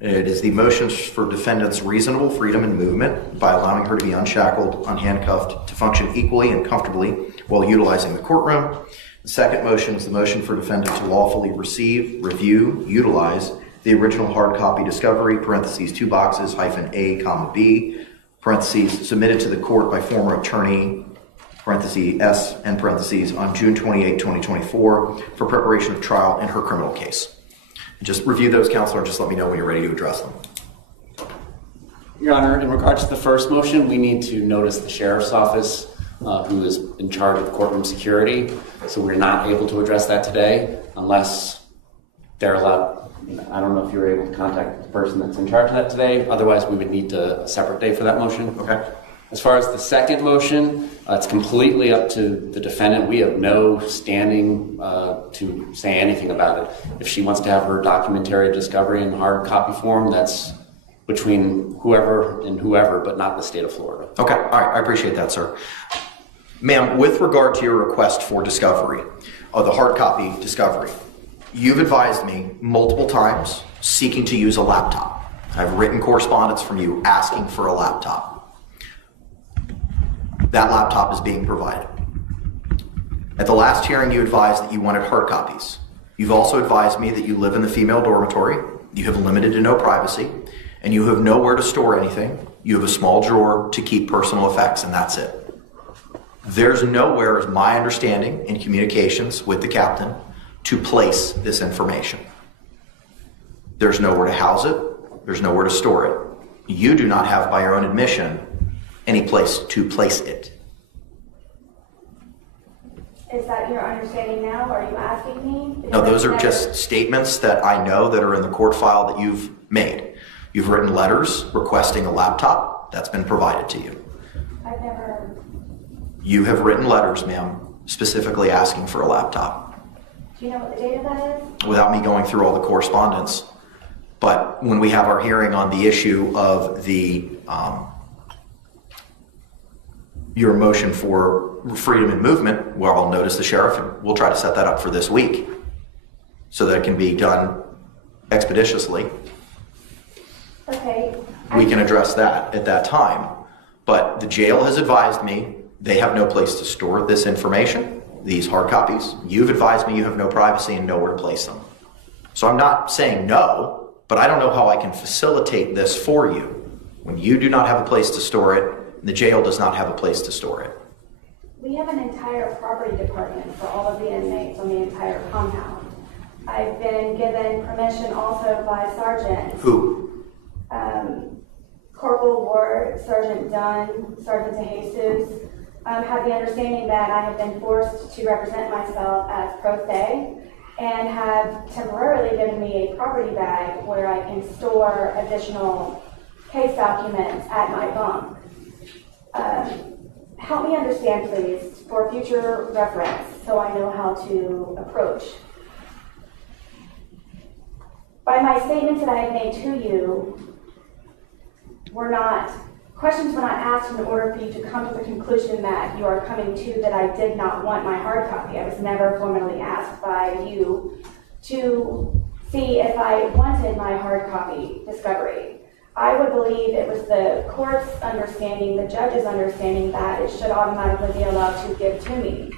It is the motions for defendant's reasonable freedom and movement by allowing her to be unshackled, unhandcuffed, to function equally and comfortably while utilizing the courtroom. The second motion is the motion for defendant to lawfully receive, review, utilize the original hard copy discovery, parentheses, 2 boxes, -A, B, parentheses, submitted to the court by former attorney, parentheses, S, and parentheses, on June 28, 2024, for preparation of trial in her criminal case. Just review those, Counselor, and just let me know when you're ready to address them. Your Honor, in regards to the first motion, we need to notice the Sheriff's Office, who is in charge of courtroom security. So we're not able to address that today unless they're allowed. I don't know if you were able to contact the person that's in charge of that today. Otherwise, we would need a separate day for that motion. Okay. As far as the second motion, it's completely up to the defendant. We have no standing to say anything about it. If she wants to have her documentary discovery in hard copy form, that's between whoever and whoever, but not the state of Florida. Okay, all right, I appreciate that, sir. Ma'am, with regard to your request for discovery, the hard copy discovery, you've advised me multiple times seeking to use a laptop. I have written correspondence from you asking for a laptop. That laptop is being provided. At the last hearing, you advised that you wanted hard copies. You've also advised me that you live in the female dormitory, you have limited to no privacy, and you have nowhere to store anything. You have a small drawer to keep personal effects, and that's it. There's nowhere, is my understanding, in communications with the captain, to place this information. There's nowhere to house it. There's nowhere to store it. You do not have, by your own admission, any place to place it. Is that your understanding now? Are you asking me? No, those are just statements that I know that are in the court file that you've made. You've written letters requesting a laptop. That's been provided to you. I've never... You have written letters, ma'am, specifically asking for a laptop. Do you know what the date of that is? Without me going through all the correspondence. But when we have our hearing on the issue of the your motion for freedom and movement, well, I'll notice the sheriff, and we'll try to set that up for this week so that it can be done expeditiously. Okay. We can address that at that time. But the jail has advised me they have no place to store this information, these hard copies. You've advised me you have no privacy and nowhere to place them. So I'm not saying no, but I don't know how I can facilitate this for you when you do not have a place to store it, and the jail does not have a place to store it. We have an entire property department for all of the inmates on the entire compound. I've been given permission also by sergeants. Who? Corporal Ward, Sergeant Dunn, Sergeant DeJesus, have the understanding that I have been forced to represent myself as pro se and have temporarily given me a property bag where I can store additional case documents at my bunk. Help me understand, please, for future reference, so I know how to approach. By my statements that I have made to you, questions were not asked in order for you to come to the conclusion that you are coming to that I did not want my hard copy. I was never formally asked by you to see if I wanted my hard copy discovery. I would believe it was the court's understanding, the judge's understanding, that it should automatically be allowed to give to me.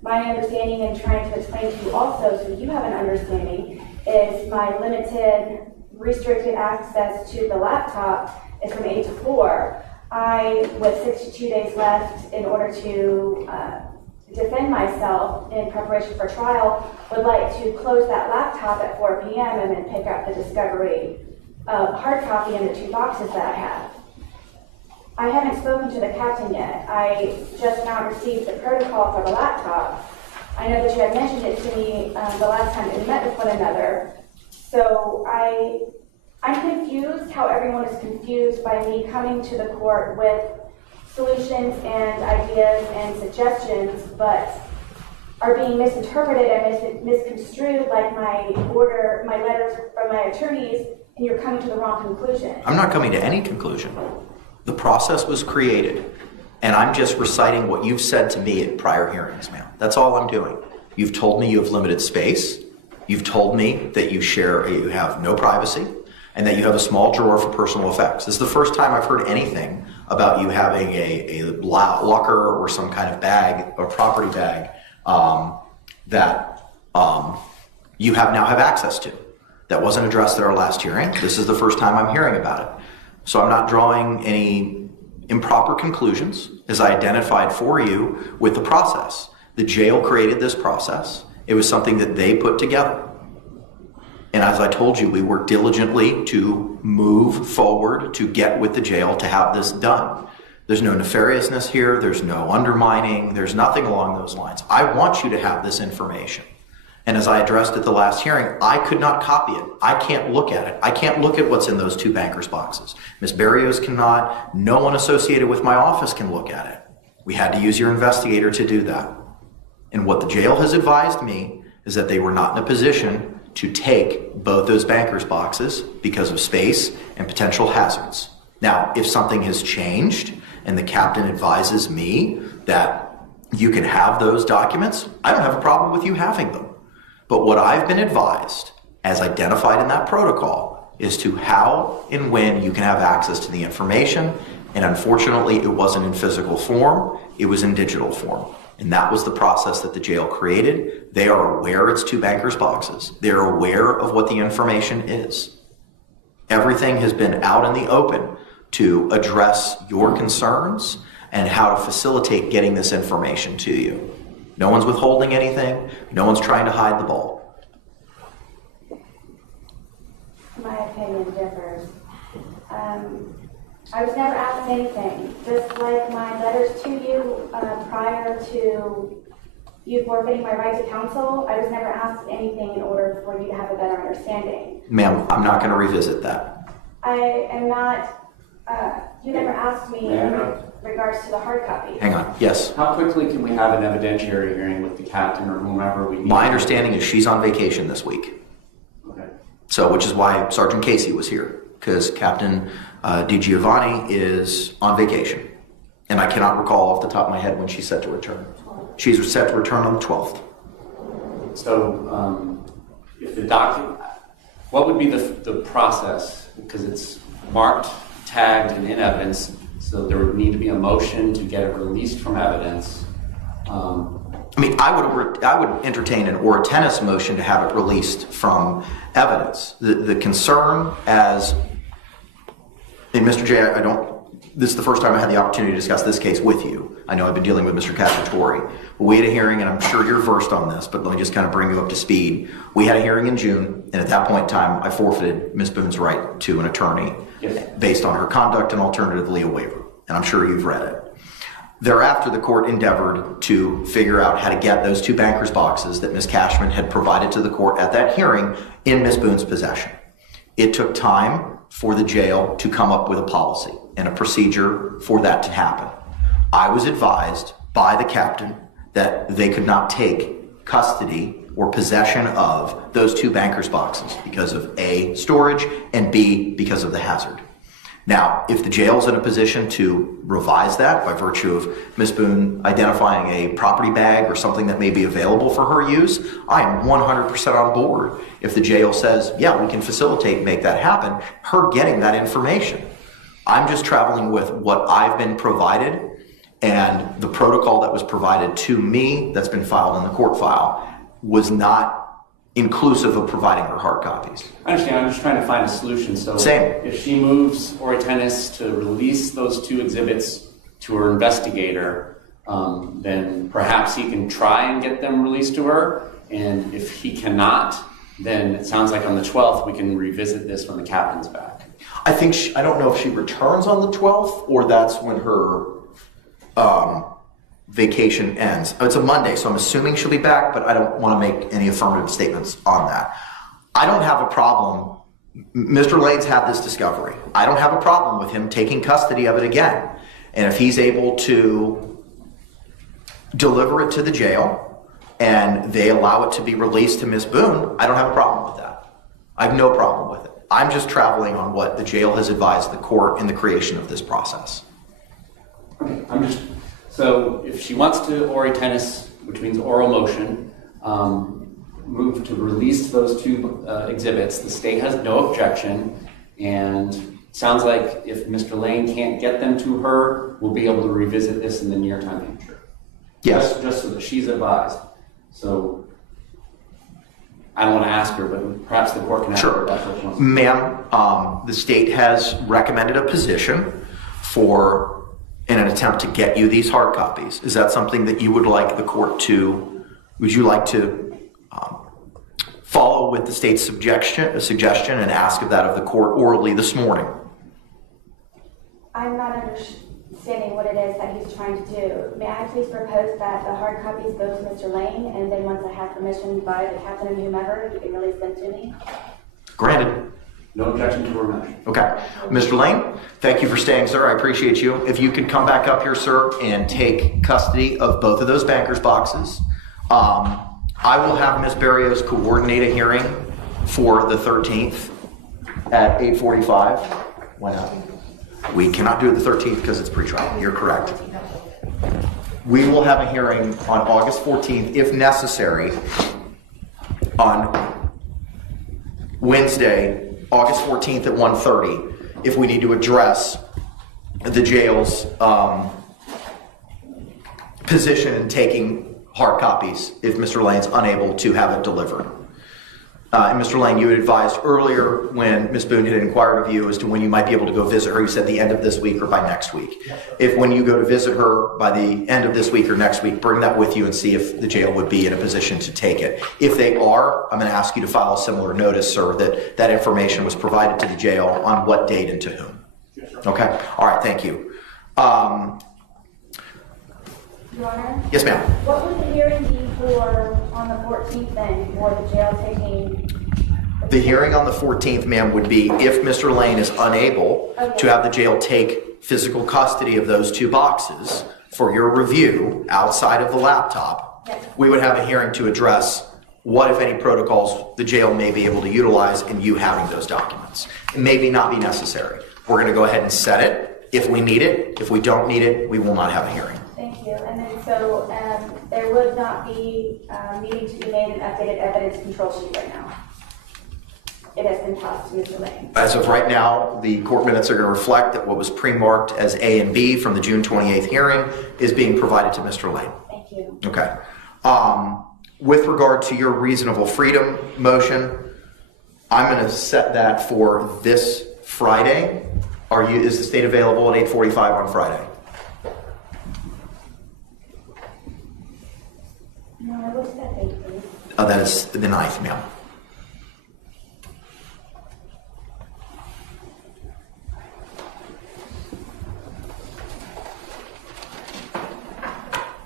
My understanding, and trying to explain to you also so you have an understanding, is my limited, restricted access to the laptop is from 8 to 4. I, with 62 days left in order to defend myself in preparation for trial, would like to close that laptop at 4 p.m. and then pick up the discovery hard copy in the 2 boxes that I have. I haven't spoken to the captain yet. I just now received the protocol for the laptop. I know that you had mentioned it to me the last time that we met with one another. So I'm confused how everyone is confused by me coming to the court with solutions and ideas and suggestions, but are being misinterpreted and misconstrued like my letters from my attorneys, and you're coming to the wrong conclusion. I'm not coming to any conclusion. The process was created, and I'm just reciting what you've said to me at prior hearings, ma'am. That's all I'm doing. You've told me you have limited space. You've told me that you have no privacy, and that you have a small drawer for personal effects. This is the first time I've heard anything about you having a locker or some kind of bag or property bag that you now have access to. That wasn't addressed at our last hearing. This is the first time I'm hearing about it. So I'm not drawing any improper conclusions, as I identified for you with the process. The jail created this process. It was something that they put together. And as I told you, we work diligently to move forward, to get with the jail to have this done. There's no nefariousness here. There's no undermining. There's nothing along those lines. I want you to have this information. And as I addressed at the last hearing, I could not copy it. I can't look at it. I can't look at what's in those 2 bankers' boxes. Ms. Barrios cannot. No one associated with my office can look at it. We had to use your investigator to do that. And what the jail has advised me is that they were not in a position to take both those bankers' boxes because of space and potential hazards. Now, if something has changed and the captain advises me that you can have those documents, I don't have a problem with you having them. But what I've been advised, as identified in that protocol, is to how and when you can have access to the information. And unfortunately, it wasn't in physical form, it was in digital form. And that was the process that the jail created. They are aware it's 2 bankers' boxes. They're aware of what the information is. Everything has been out in the open to address your concerns and how to facilitate getting this information to you. No one's withholding anything. No one's trying to hide the ball. My opinion differs. I was never asked anything. Just like my letters to you prior to you forfeiting my right to counsel, I was never asked anything in order for you to have a better understanding. Ma'am, I'm not going to revisit that. I am not, you never asked me in regards to the hard copy. Hang on. Yes. How quickly can we have an evidentiary hearing with the captain or whomever we need? My understanding is she's on vacation this week. Okay. So, which is why Sergeant Casey was here, because Captain DiGiovanni is on vacation. And I cannot recall off the top of my head when she's set to return. She's set to return on the 12th. So, if the document, what would be the process? Because it's marked, tagged, and in evidence, so there would need to be a motion to get it released from evidence. I mean, I would entertain an or tennis motion to have it released from evidence. The concern as, and Mr. J, this is the first time I had the opportunity to discuss this case with you. I know I've been dealing with Mr. Cacciatore. We had a hearing, and I'm sure you're versed on this, but let me just kind of bring you up to speed. We had a hearing in June, and at that point in time, I forfeited Ms. Boone's right to an attorney based on her conduct and alternatively a waiver. And I'm sure you've read it. Thereafter, the court endeavored to figure out how to get those 2 bankers' boxes that Ms. Cashman had provided to the court at that hearing in Ms. Boone's possession. It took time for the jail to come up with a policy and a procedure for that to happen. I was advised by the captain that they could not take custody or possession of those 2 bankers' boxes because of A, storage, and B, because of the hazard. Now, if the jail's in a position to revise that by virtue of Ms. Boone identifying a property bag or something that may be available for her use, I am 100% on board. If the jail says, yeah, we can facilitate and make that happen, her getting that information. I'm just traveling with what I've been provided and the protocol that was provided to me that's been filed in the court file was not inclusive of providing her hard copies. I understand. I'm just trying to find a solution. So Same. If she moves Ori Tennis to release those 2 exhibits to her investigator, then perhaps he can try and get them released to her. And if he cannot, then it sounds like on the 12th we can revisit this when the captain's back. I think I don't know if she returns on the 12th or that's when her vacation ends. It's a Monday, so I'm assuming she'll be back, but I don't want to make any affirmative statements on that. I don't have a problem. Mr. Lade's had this discovery. I don't have a problem with him taking custody of it again. And if he's able to deliver it to the jail and they allow it to be released to Ms. Boone, I don't have a problem with that. I have no problem with it. I'm just traveling on what the jail has advised the court in the creation of this process. Okay, so if she wants to Ori Tennis, which means oral motion, move to release those 2 exhibits, the state has no objection, and sounds like if Mr. Lane can't get them to her, we'll be able to revisit this in the near time future. Yes. Just so that she's advised. So I don't want to ask her, but perhaps the court can ask her. That's what she wants. Ma'am, the state has recommended a position in an attempt to get you these hard copies. Is that something that you would like the court to, would you like to follow follow with the state's suggestion and ask of that of the court orally this morning. I'm not understanding what it is that he's trying to do. May I please propose that the hard copies go to Mr. Lane, and then once I have permission by the captain and whomever, you can release them to me? Granted. No objection to her motion. Okay. Mr. Lane, thank you for staying, sir. I appreciate you. If you could come back up here, sir, and take custody of both of those banker's boxes. I will have Ms. Barrios coordinate a hearing for the 13th at 8:45. Why not? We cannot do it the 13th because it's pre-trial. You're correct. We will have a hearing on August 14th, if necessary, on Wednesday, August 14th at 1:30, if we need to address the jail's position in taking hard copies if Mr. Lane's unable to have it delivered. And Mr. Lane, you had advised earlier when Ms. Boone had inquired of you as to when you might be able to go visit her. You said the end of this week or by next week. If when you go to visit her by the end of this week or next week, bring that with you and see if the jail would be in a position to take it. If they are, I'm going to ask you to file a similar notice, sir, that that information was provided to the jail on what date and to whom. Yes, sir. Okay? All right, thank you. Your Honor? Yes, ma'am. What would the hearing be for on the 14th then, for the jail taking? The hearing on the 14th, ma'am, would be if Mr. Lane is unable to have the jail take physical custody of those two boxes for your review outside of the laptop, we would have a hearing to address what, if any, protocols the jail may be able to utilize in you having those documents. It may not be necessary. We're going to go ahead and set it if we need it. If we don't need it, we will not have a hearing. Thank you. And then so there would not be needing to be made an updated evidence control sheet right now. It has been tossed to Mr. Lane. As of right now, the court minutes are going to reflect that what was pre-marked as A and B from the June 28th hearing is being provided to Mr. Lane. Thank you. Okay. With regard to your reasonable freedom motion, I'm going to set that for this Friday. Is the state available at 8:45 on Friday? No, what's that date, please? That is the 9th, ma'am.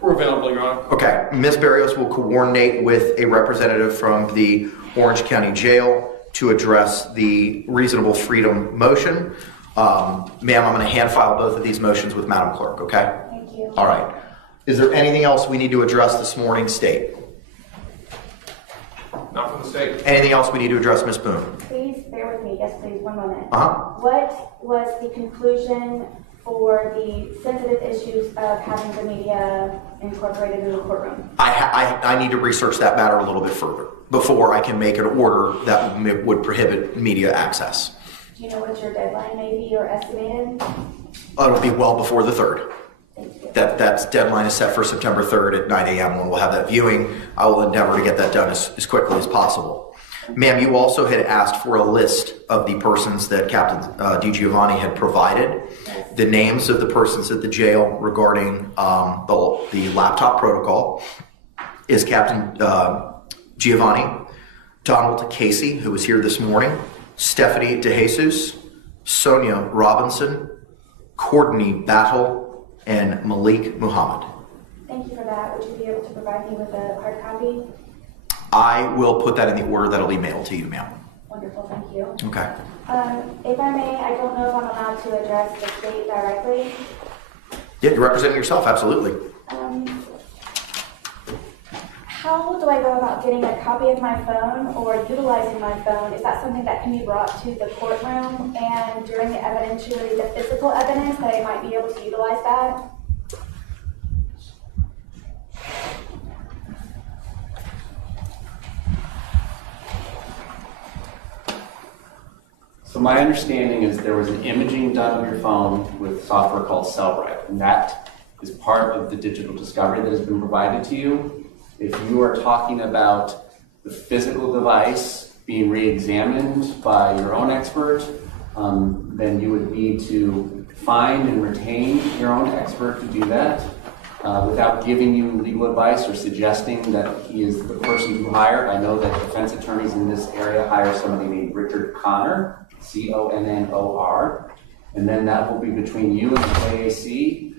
We're available, Your Honor. Okay. Ms. Barrios will coordinate with a representative from the Orange County Jail to address the reasonable freedom motion. Ma'am, I'm going to hand file both of these motions with Madam Clerk, okay? Thank you. All right. Is there anything else we need to address this morning, State? Not from the state. Anything else we need to address, Ms. Boone? Please bear with me. Yes, please. One moment. Uh-huh. What was the conclusion for the sensitive issues of having the media incorporated in the courtroom? I need to research that matter a little bit further before I can make an order that would prohibit media access. Do you know what your deadline may be or estimated? It'll be well before the 3rd. Thank you. That deadline is set for September 3rd at 9 a.m. when we'll have that viewing. I will endeavor to get that done as quickly as possible. Ma'am, you also had asked for a list of the persons that Captain DiGiovanni had provided. The names of the persons at the jail regarding the laptop protocol is Captain Giovanni, Donald Casey, who was here this morning, Stephanie DeJesus, Sonia Robinson, Courtney Battle, and Malik Muhammad. Thank you for that. Would you be able to provide me with a hard copy? I will put that in the order that'll be mailed to you, ma'am. Wonderful, thank you. Okay. If I may, I don't know if I'm allowed to address the state directly. Yeah, you're representing yourself, absolutely. How do I go about getting a copy of my phone or utilizing my phone? Is that something that can be brought to the courtroom and during the evidentiary, the physical evidence, that I might be able to utilize that? So my understanding is there was an imaging done of your phone with software called Cellbrite, and that is part of the digital discovery that has been provided to you. If you are talking about the physical device being re-examined by your own expert, then you would need to find and retain your own expert to do that. Without giving you legal advice or suggesting that he is the person to hire, I know that defense attorneys in this area hire somebody named Richard Connor, C-O-N-N-O-R, and then that will be between you and the JAC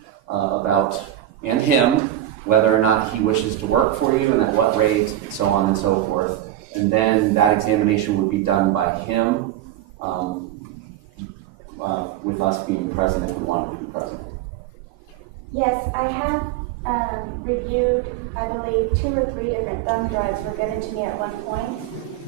and him, whether or not he wishes to work for you and at what rate, and so on and so forth. And then that examination would be done by him, with us being present if we wanted to be present. Yes, I have reviewed, I believe, 2 or 3 different thumb drives were given to me at one point,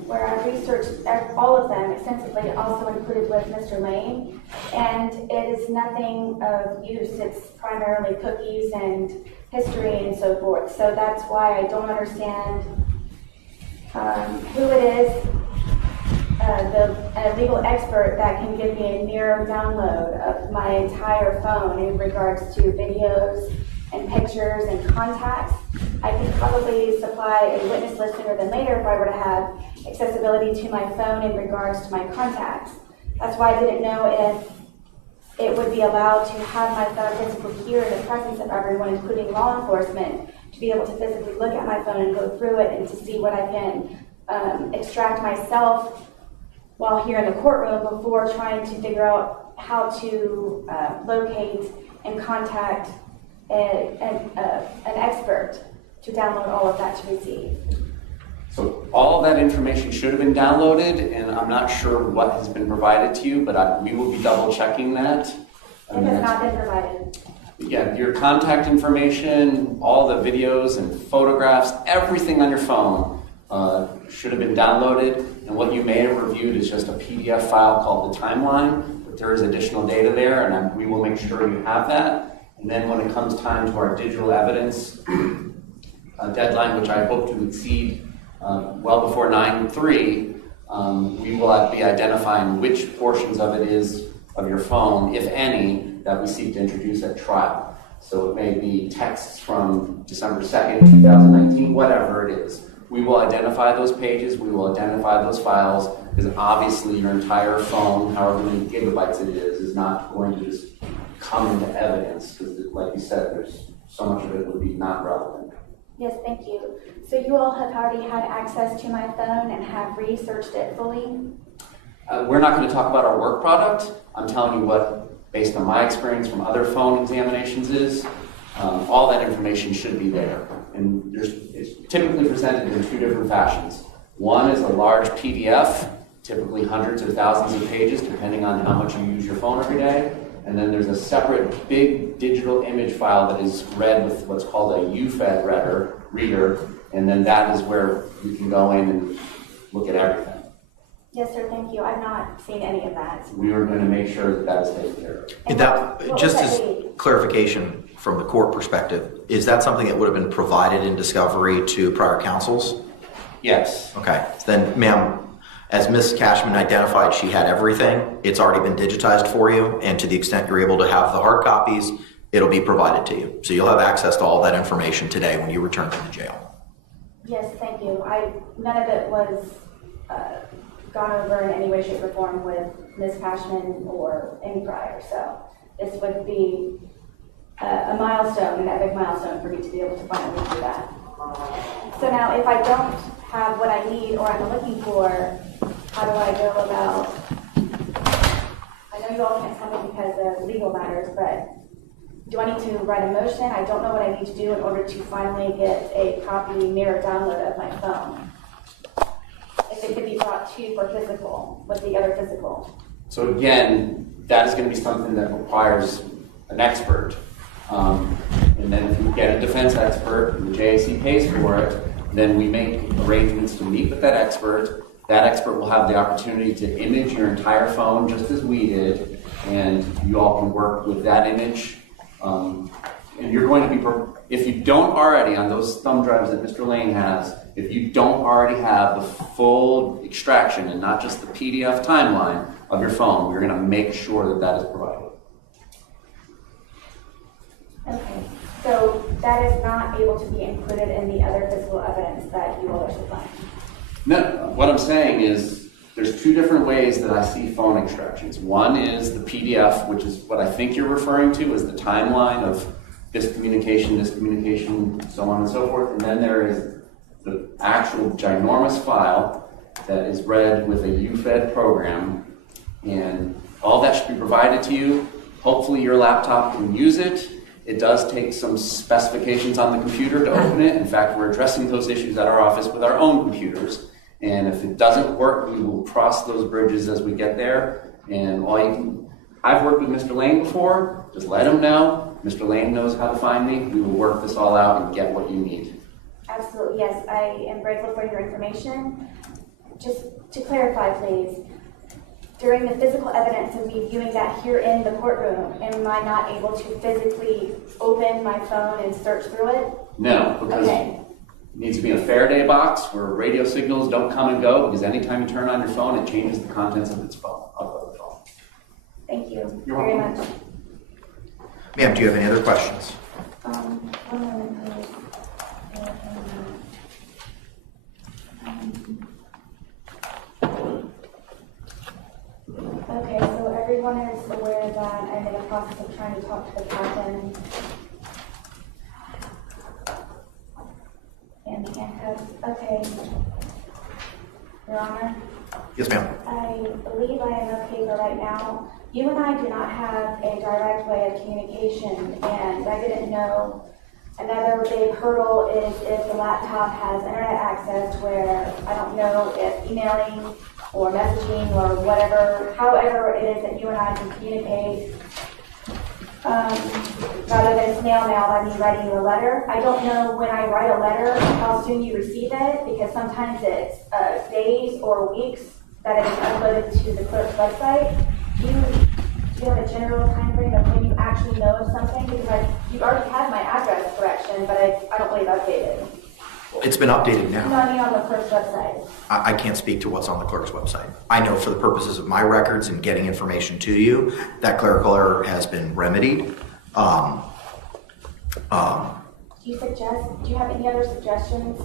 where I researched all of them extensively, also included with Mr. Lane, and it is nothing of use. It's primarily cookies and history and so forth. So that's why I don't understand who it is, a legal expert that can give me a mirror download of my entire phone in regards to videos and pictures and contacts. I could probably supply a witness list sooner than later if I were to have accessibility to my phone in regards to my contacts. That's why I didn't know if it would be allowed to have my phone physically here in the presence of everyone, including law enforcement, to be able to physically look at my phone and go through it and to see what I can extract myself while here in the courtroom before trying to figure out how to locate and contact an expert to download all of that to receive. So all of that information should have been downloaded, and I'm not sure what has been provided to you, but we will be double checking that. It has not been provided. Yeah, your contact information, all the videos and photographs, everything on your phone should have been downloaded, and what you may have reviewed is just a PDF file called the timeline, but there is additional data there, and we will make sure you have that. And then when it comes time to our digital evidence deadline, which I hope to exceed well before 9/3, we will be identifying which portions of it is of your phone, if any, that we seek to introduce at trial. So it may be texts from December 2nd, 2019, whatever it is. We will identify those pages, we will identify those files, because obviously your entire phone, however many gigabytes it is not going to just come into evidence, because like you said, there's so much of it would be not relevant. Yes, thank you. So you all have already had access to my phone and have researched it fully? We're not going to talk about our work product. I'm telling you what, based on my experience from other phone examinations is, all that information should be there. And it's typically presented in 2 different fashions. One is a large PDF, typically hundreds or thousands of pages, depending on how much you use your phone every day. And then there's a separate big digital image file that is read with what's called a UFED reader, and then that is where you can go in and look at everything. Yes, sir, thank you. I've not seen any of that. We are going to make sure that that is taken care of. And That, just was as that date? clarification from the court perspective, is that something that would have been provided in discovery to prior counsels? Yes. Okay, then ma'am, as Ms. Cashman identified, she had everything. It's already been digitized for you, and to the extent you're able to have the hard copies, it'll be provided to you. So you'll have access to all that information today when you return to the jail. Yes, thank you. None of it was gone over in any way, shape, or form with Ms. Cashman or any prior. So this would be a milestone, an epic milestone for me to be able to finally do that. So now, if I don't have what I need or I'm looking for, how do I go about? I know you all can't tell me because of legal matters, but do I need to write a motion? I don't know what I need to do in order to finally get a copy mirror download of my phone. If it could be brought to you for physical, with the other physical. So again, that is going to be something that requires an expert. And then if you get a defense expert and the JAC pays for it, then we make arrangements to meet with that expert. That expert will have the opportunity to image your entire phone just as we did, and you all can work with that image. And you're going to be, if you don't already, on those thumb drives that Mr. Lane has, if you don't already have the full extraction and not just the PDF timeline of your phone, we're going to make sure that that is provided. Okay, so that is not able to be included in the other physical evidence that you all are supplying? No, what I'm saying is there's 2 different ways that I see phone extractions. One is the PDF, which is what I think you're referring to as the timeline of this communication, so on and so forth. And then there is the actual ginormous file that is read with a UFED program, and all that should be provided to you. Hopefully your laptop can use it. It does take some specifications on the computer to open it. In fact, we're addressing those issues at our office with our own computers. And if it doesn't work, we will cross those bridges as we get there. And I've worked with Mr. Lane before. Just let him know. Mr. Lane knows how to find me. We will work this all out and get what you need. Absolutely, yes. I am grateful for your information. Just to clarify, please, during the physical evidence of me viewing that here in the courtroom, am I not able to physically open my phone and search through it? No, because it needs to be in a Faraday box where radio signals don't come and go, because anytime you turn on your phone, it changes the contents of its phone. Thank you You're very welcome. much. Ma'am, do you have any other questions? One moment, please. Okay, so everyone is aware that I'm in the process of trying to talk to the captain and the handcuffs. Okay. Your Honor? Yes, ma'am. I believe I am okay for right now. You and I do not have a direct way of communication, and I didn't know. Another big hurdle is if the laptop has internet access, where I don't know if emailing or messaging or whatever, however it is that you and I can communicate, rather than snail mail by me writing you a letter. I don't know when I write a letter how soon you receive it, because sometimes it's days or weeks that it is uploaded to the clerk's website. Do you have a general time frame of when you actually know of something? Because you already have my address correction, but I don't believe updated. It's been updated now. No, I mean on the clerk's website. I can't speak to what's on the clerk's website. I know for the purposes of my records and getting information to you, that clerical error has been remedied. Do you have any other suggestions?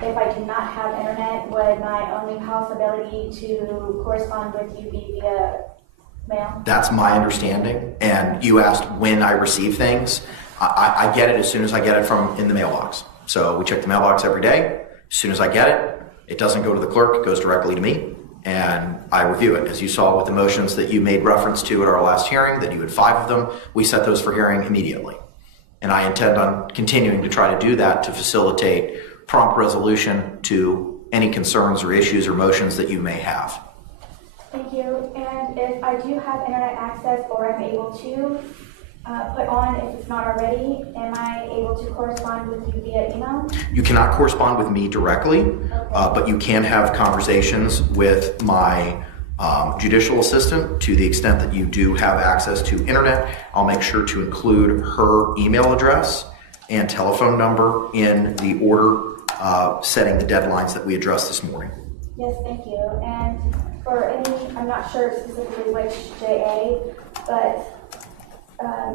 If I do not have internet, would my only possibility to correspond with you be via mail? That's my understanding. And you asked when I receive things. I get it as soon as I get it from in the mailbox. So we check the mailbox every day. As soon as I get it, it doesn't go to the clerk, it goes directly to me. And I review it. As you saw with the motions that you made reference to at our last hearing, that you had 5 of them, we set those for hearing immediately. And I intend on continuing to try to do that to facilitate prompt resolution to any concerns or issues or motions that you may have. Thank you. And if I do have internet access, or I'm able to put on, if it's not already, am I able to correspond with you via email? You cannot correspond with me directly, but you can have conversations with my judicial assistant to the extent that you do have access to internet. I'll make sure to include her email address and telephone number in the order setting the deadlines that we addressed this morning. Yes, thank you. And for any, I'm not sure specifically which JA, but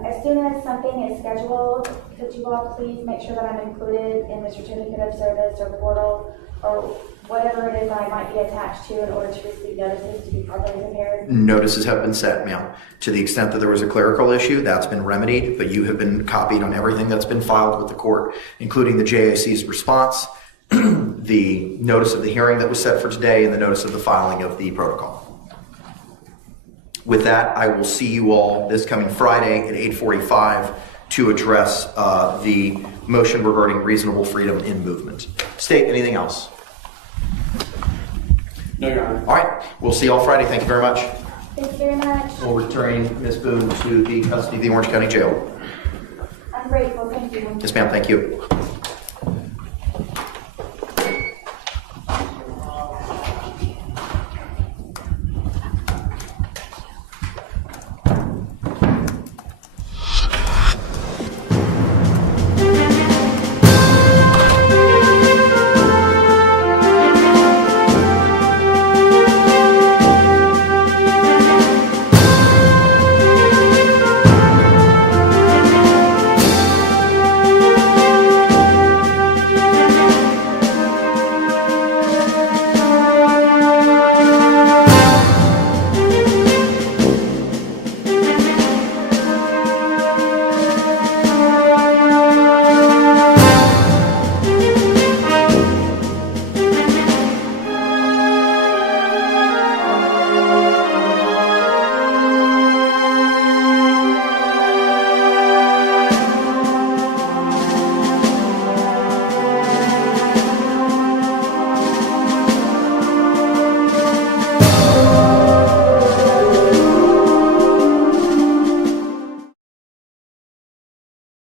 as soon as something is scheduled, could you all please make sure that I'm included in the certificate of service or portal or whatever it is I might be attached to in order to receive notices to be properly prepared? Notices have been sent, ma'am. To the extent that there was a clerical issue, that's been remedied, but you have been copied on everything that's been filed with the court, including the JAC's response, the notice of the hearing that was set for today, and the notice of the filing of the protocol. With that, I will see you all this coming Friday at 8:45 to address the motion regarding reasonable freedom in movement. State, anything else? No, Your Honor. All right, we'll see you all Friday. Thank you very much. Thank you very much. We'll return Ms. Boone to the custody of the Orange County Jail. I'm grateful. Thank you. Yes, ma'am. Thank you.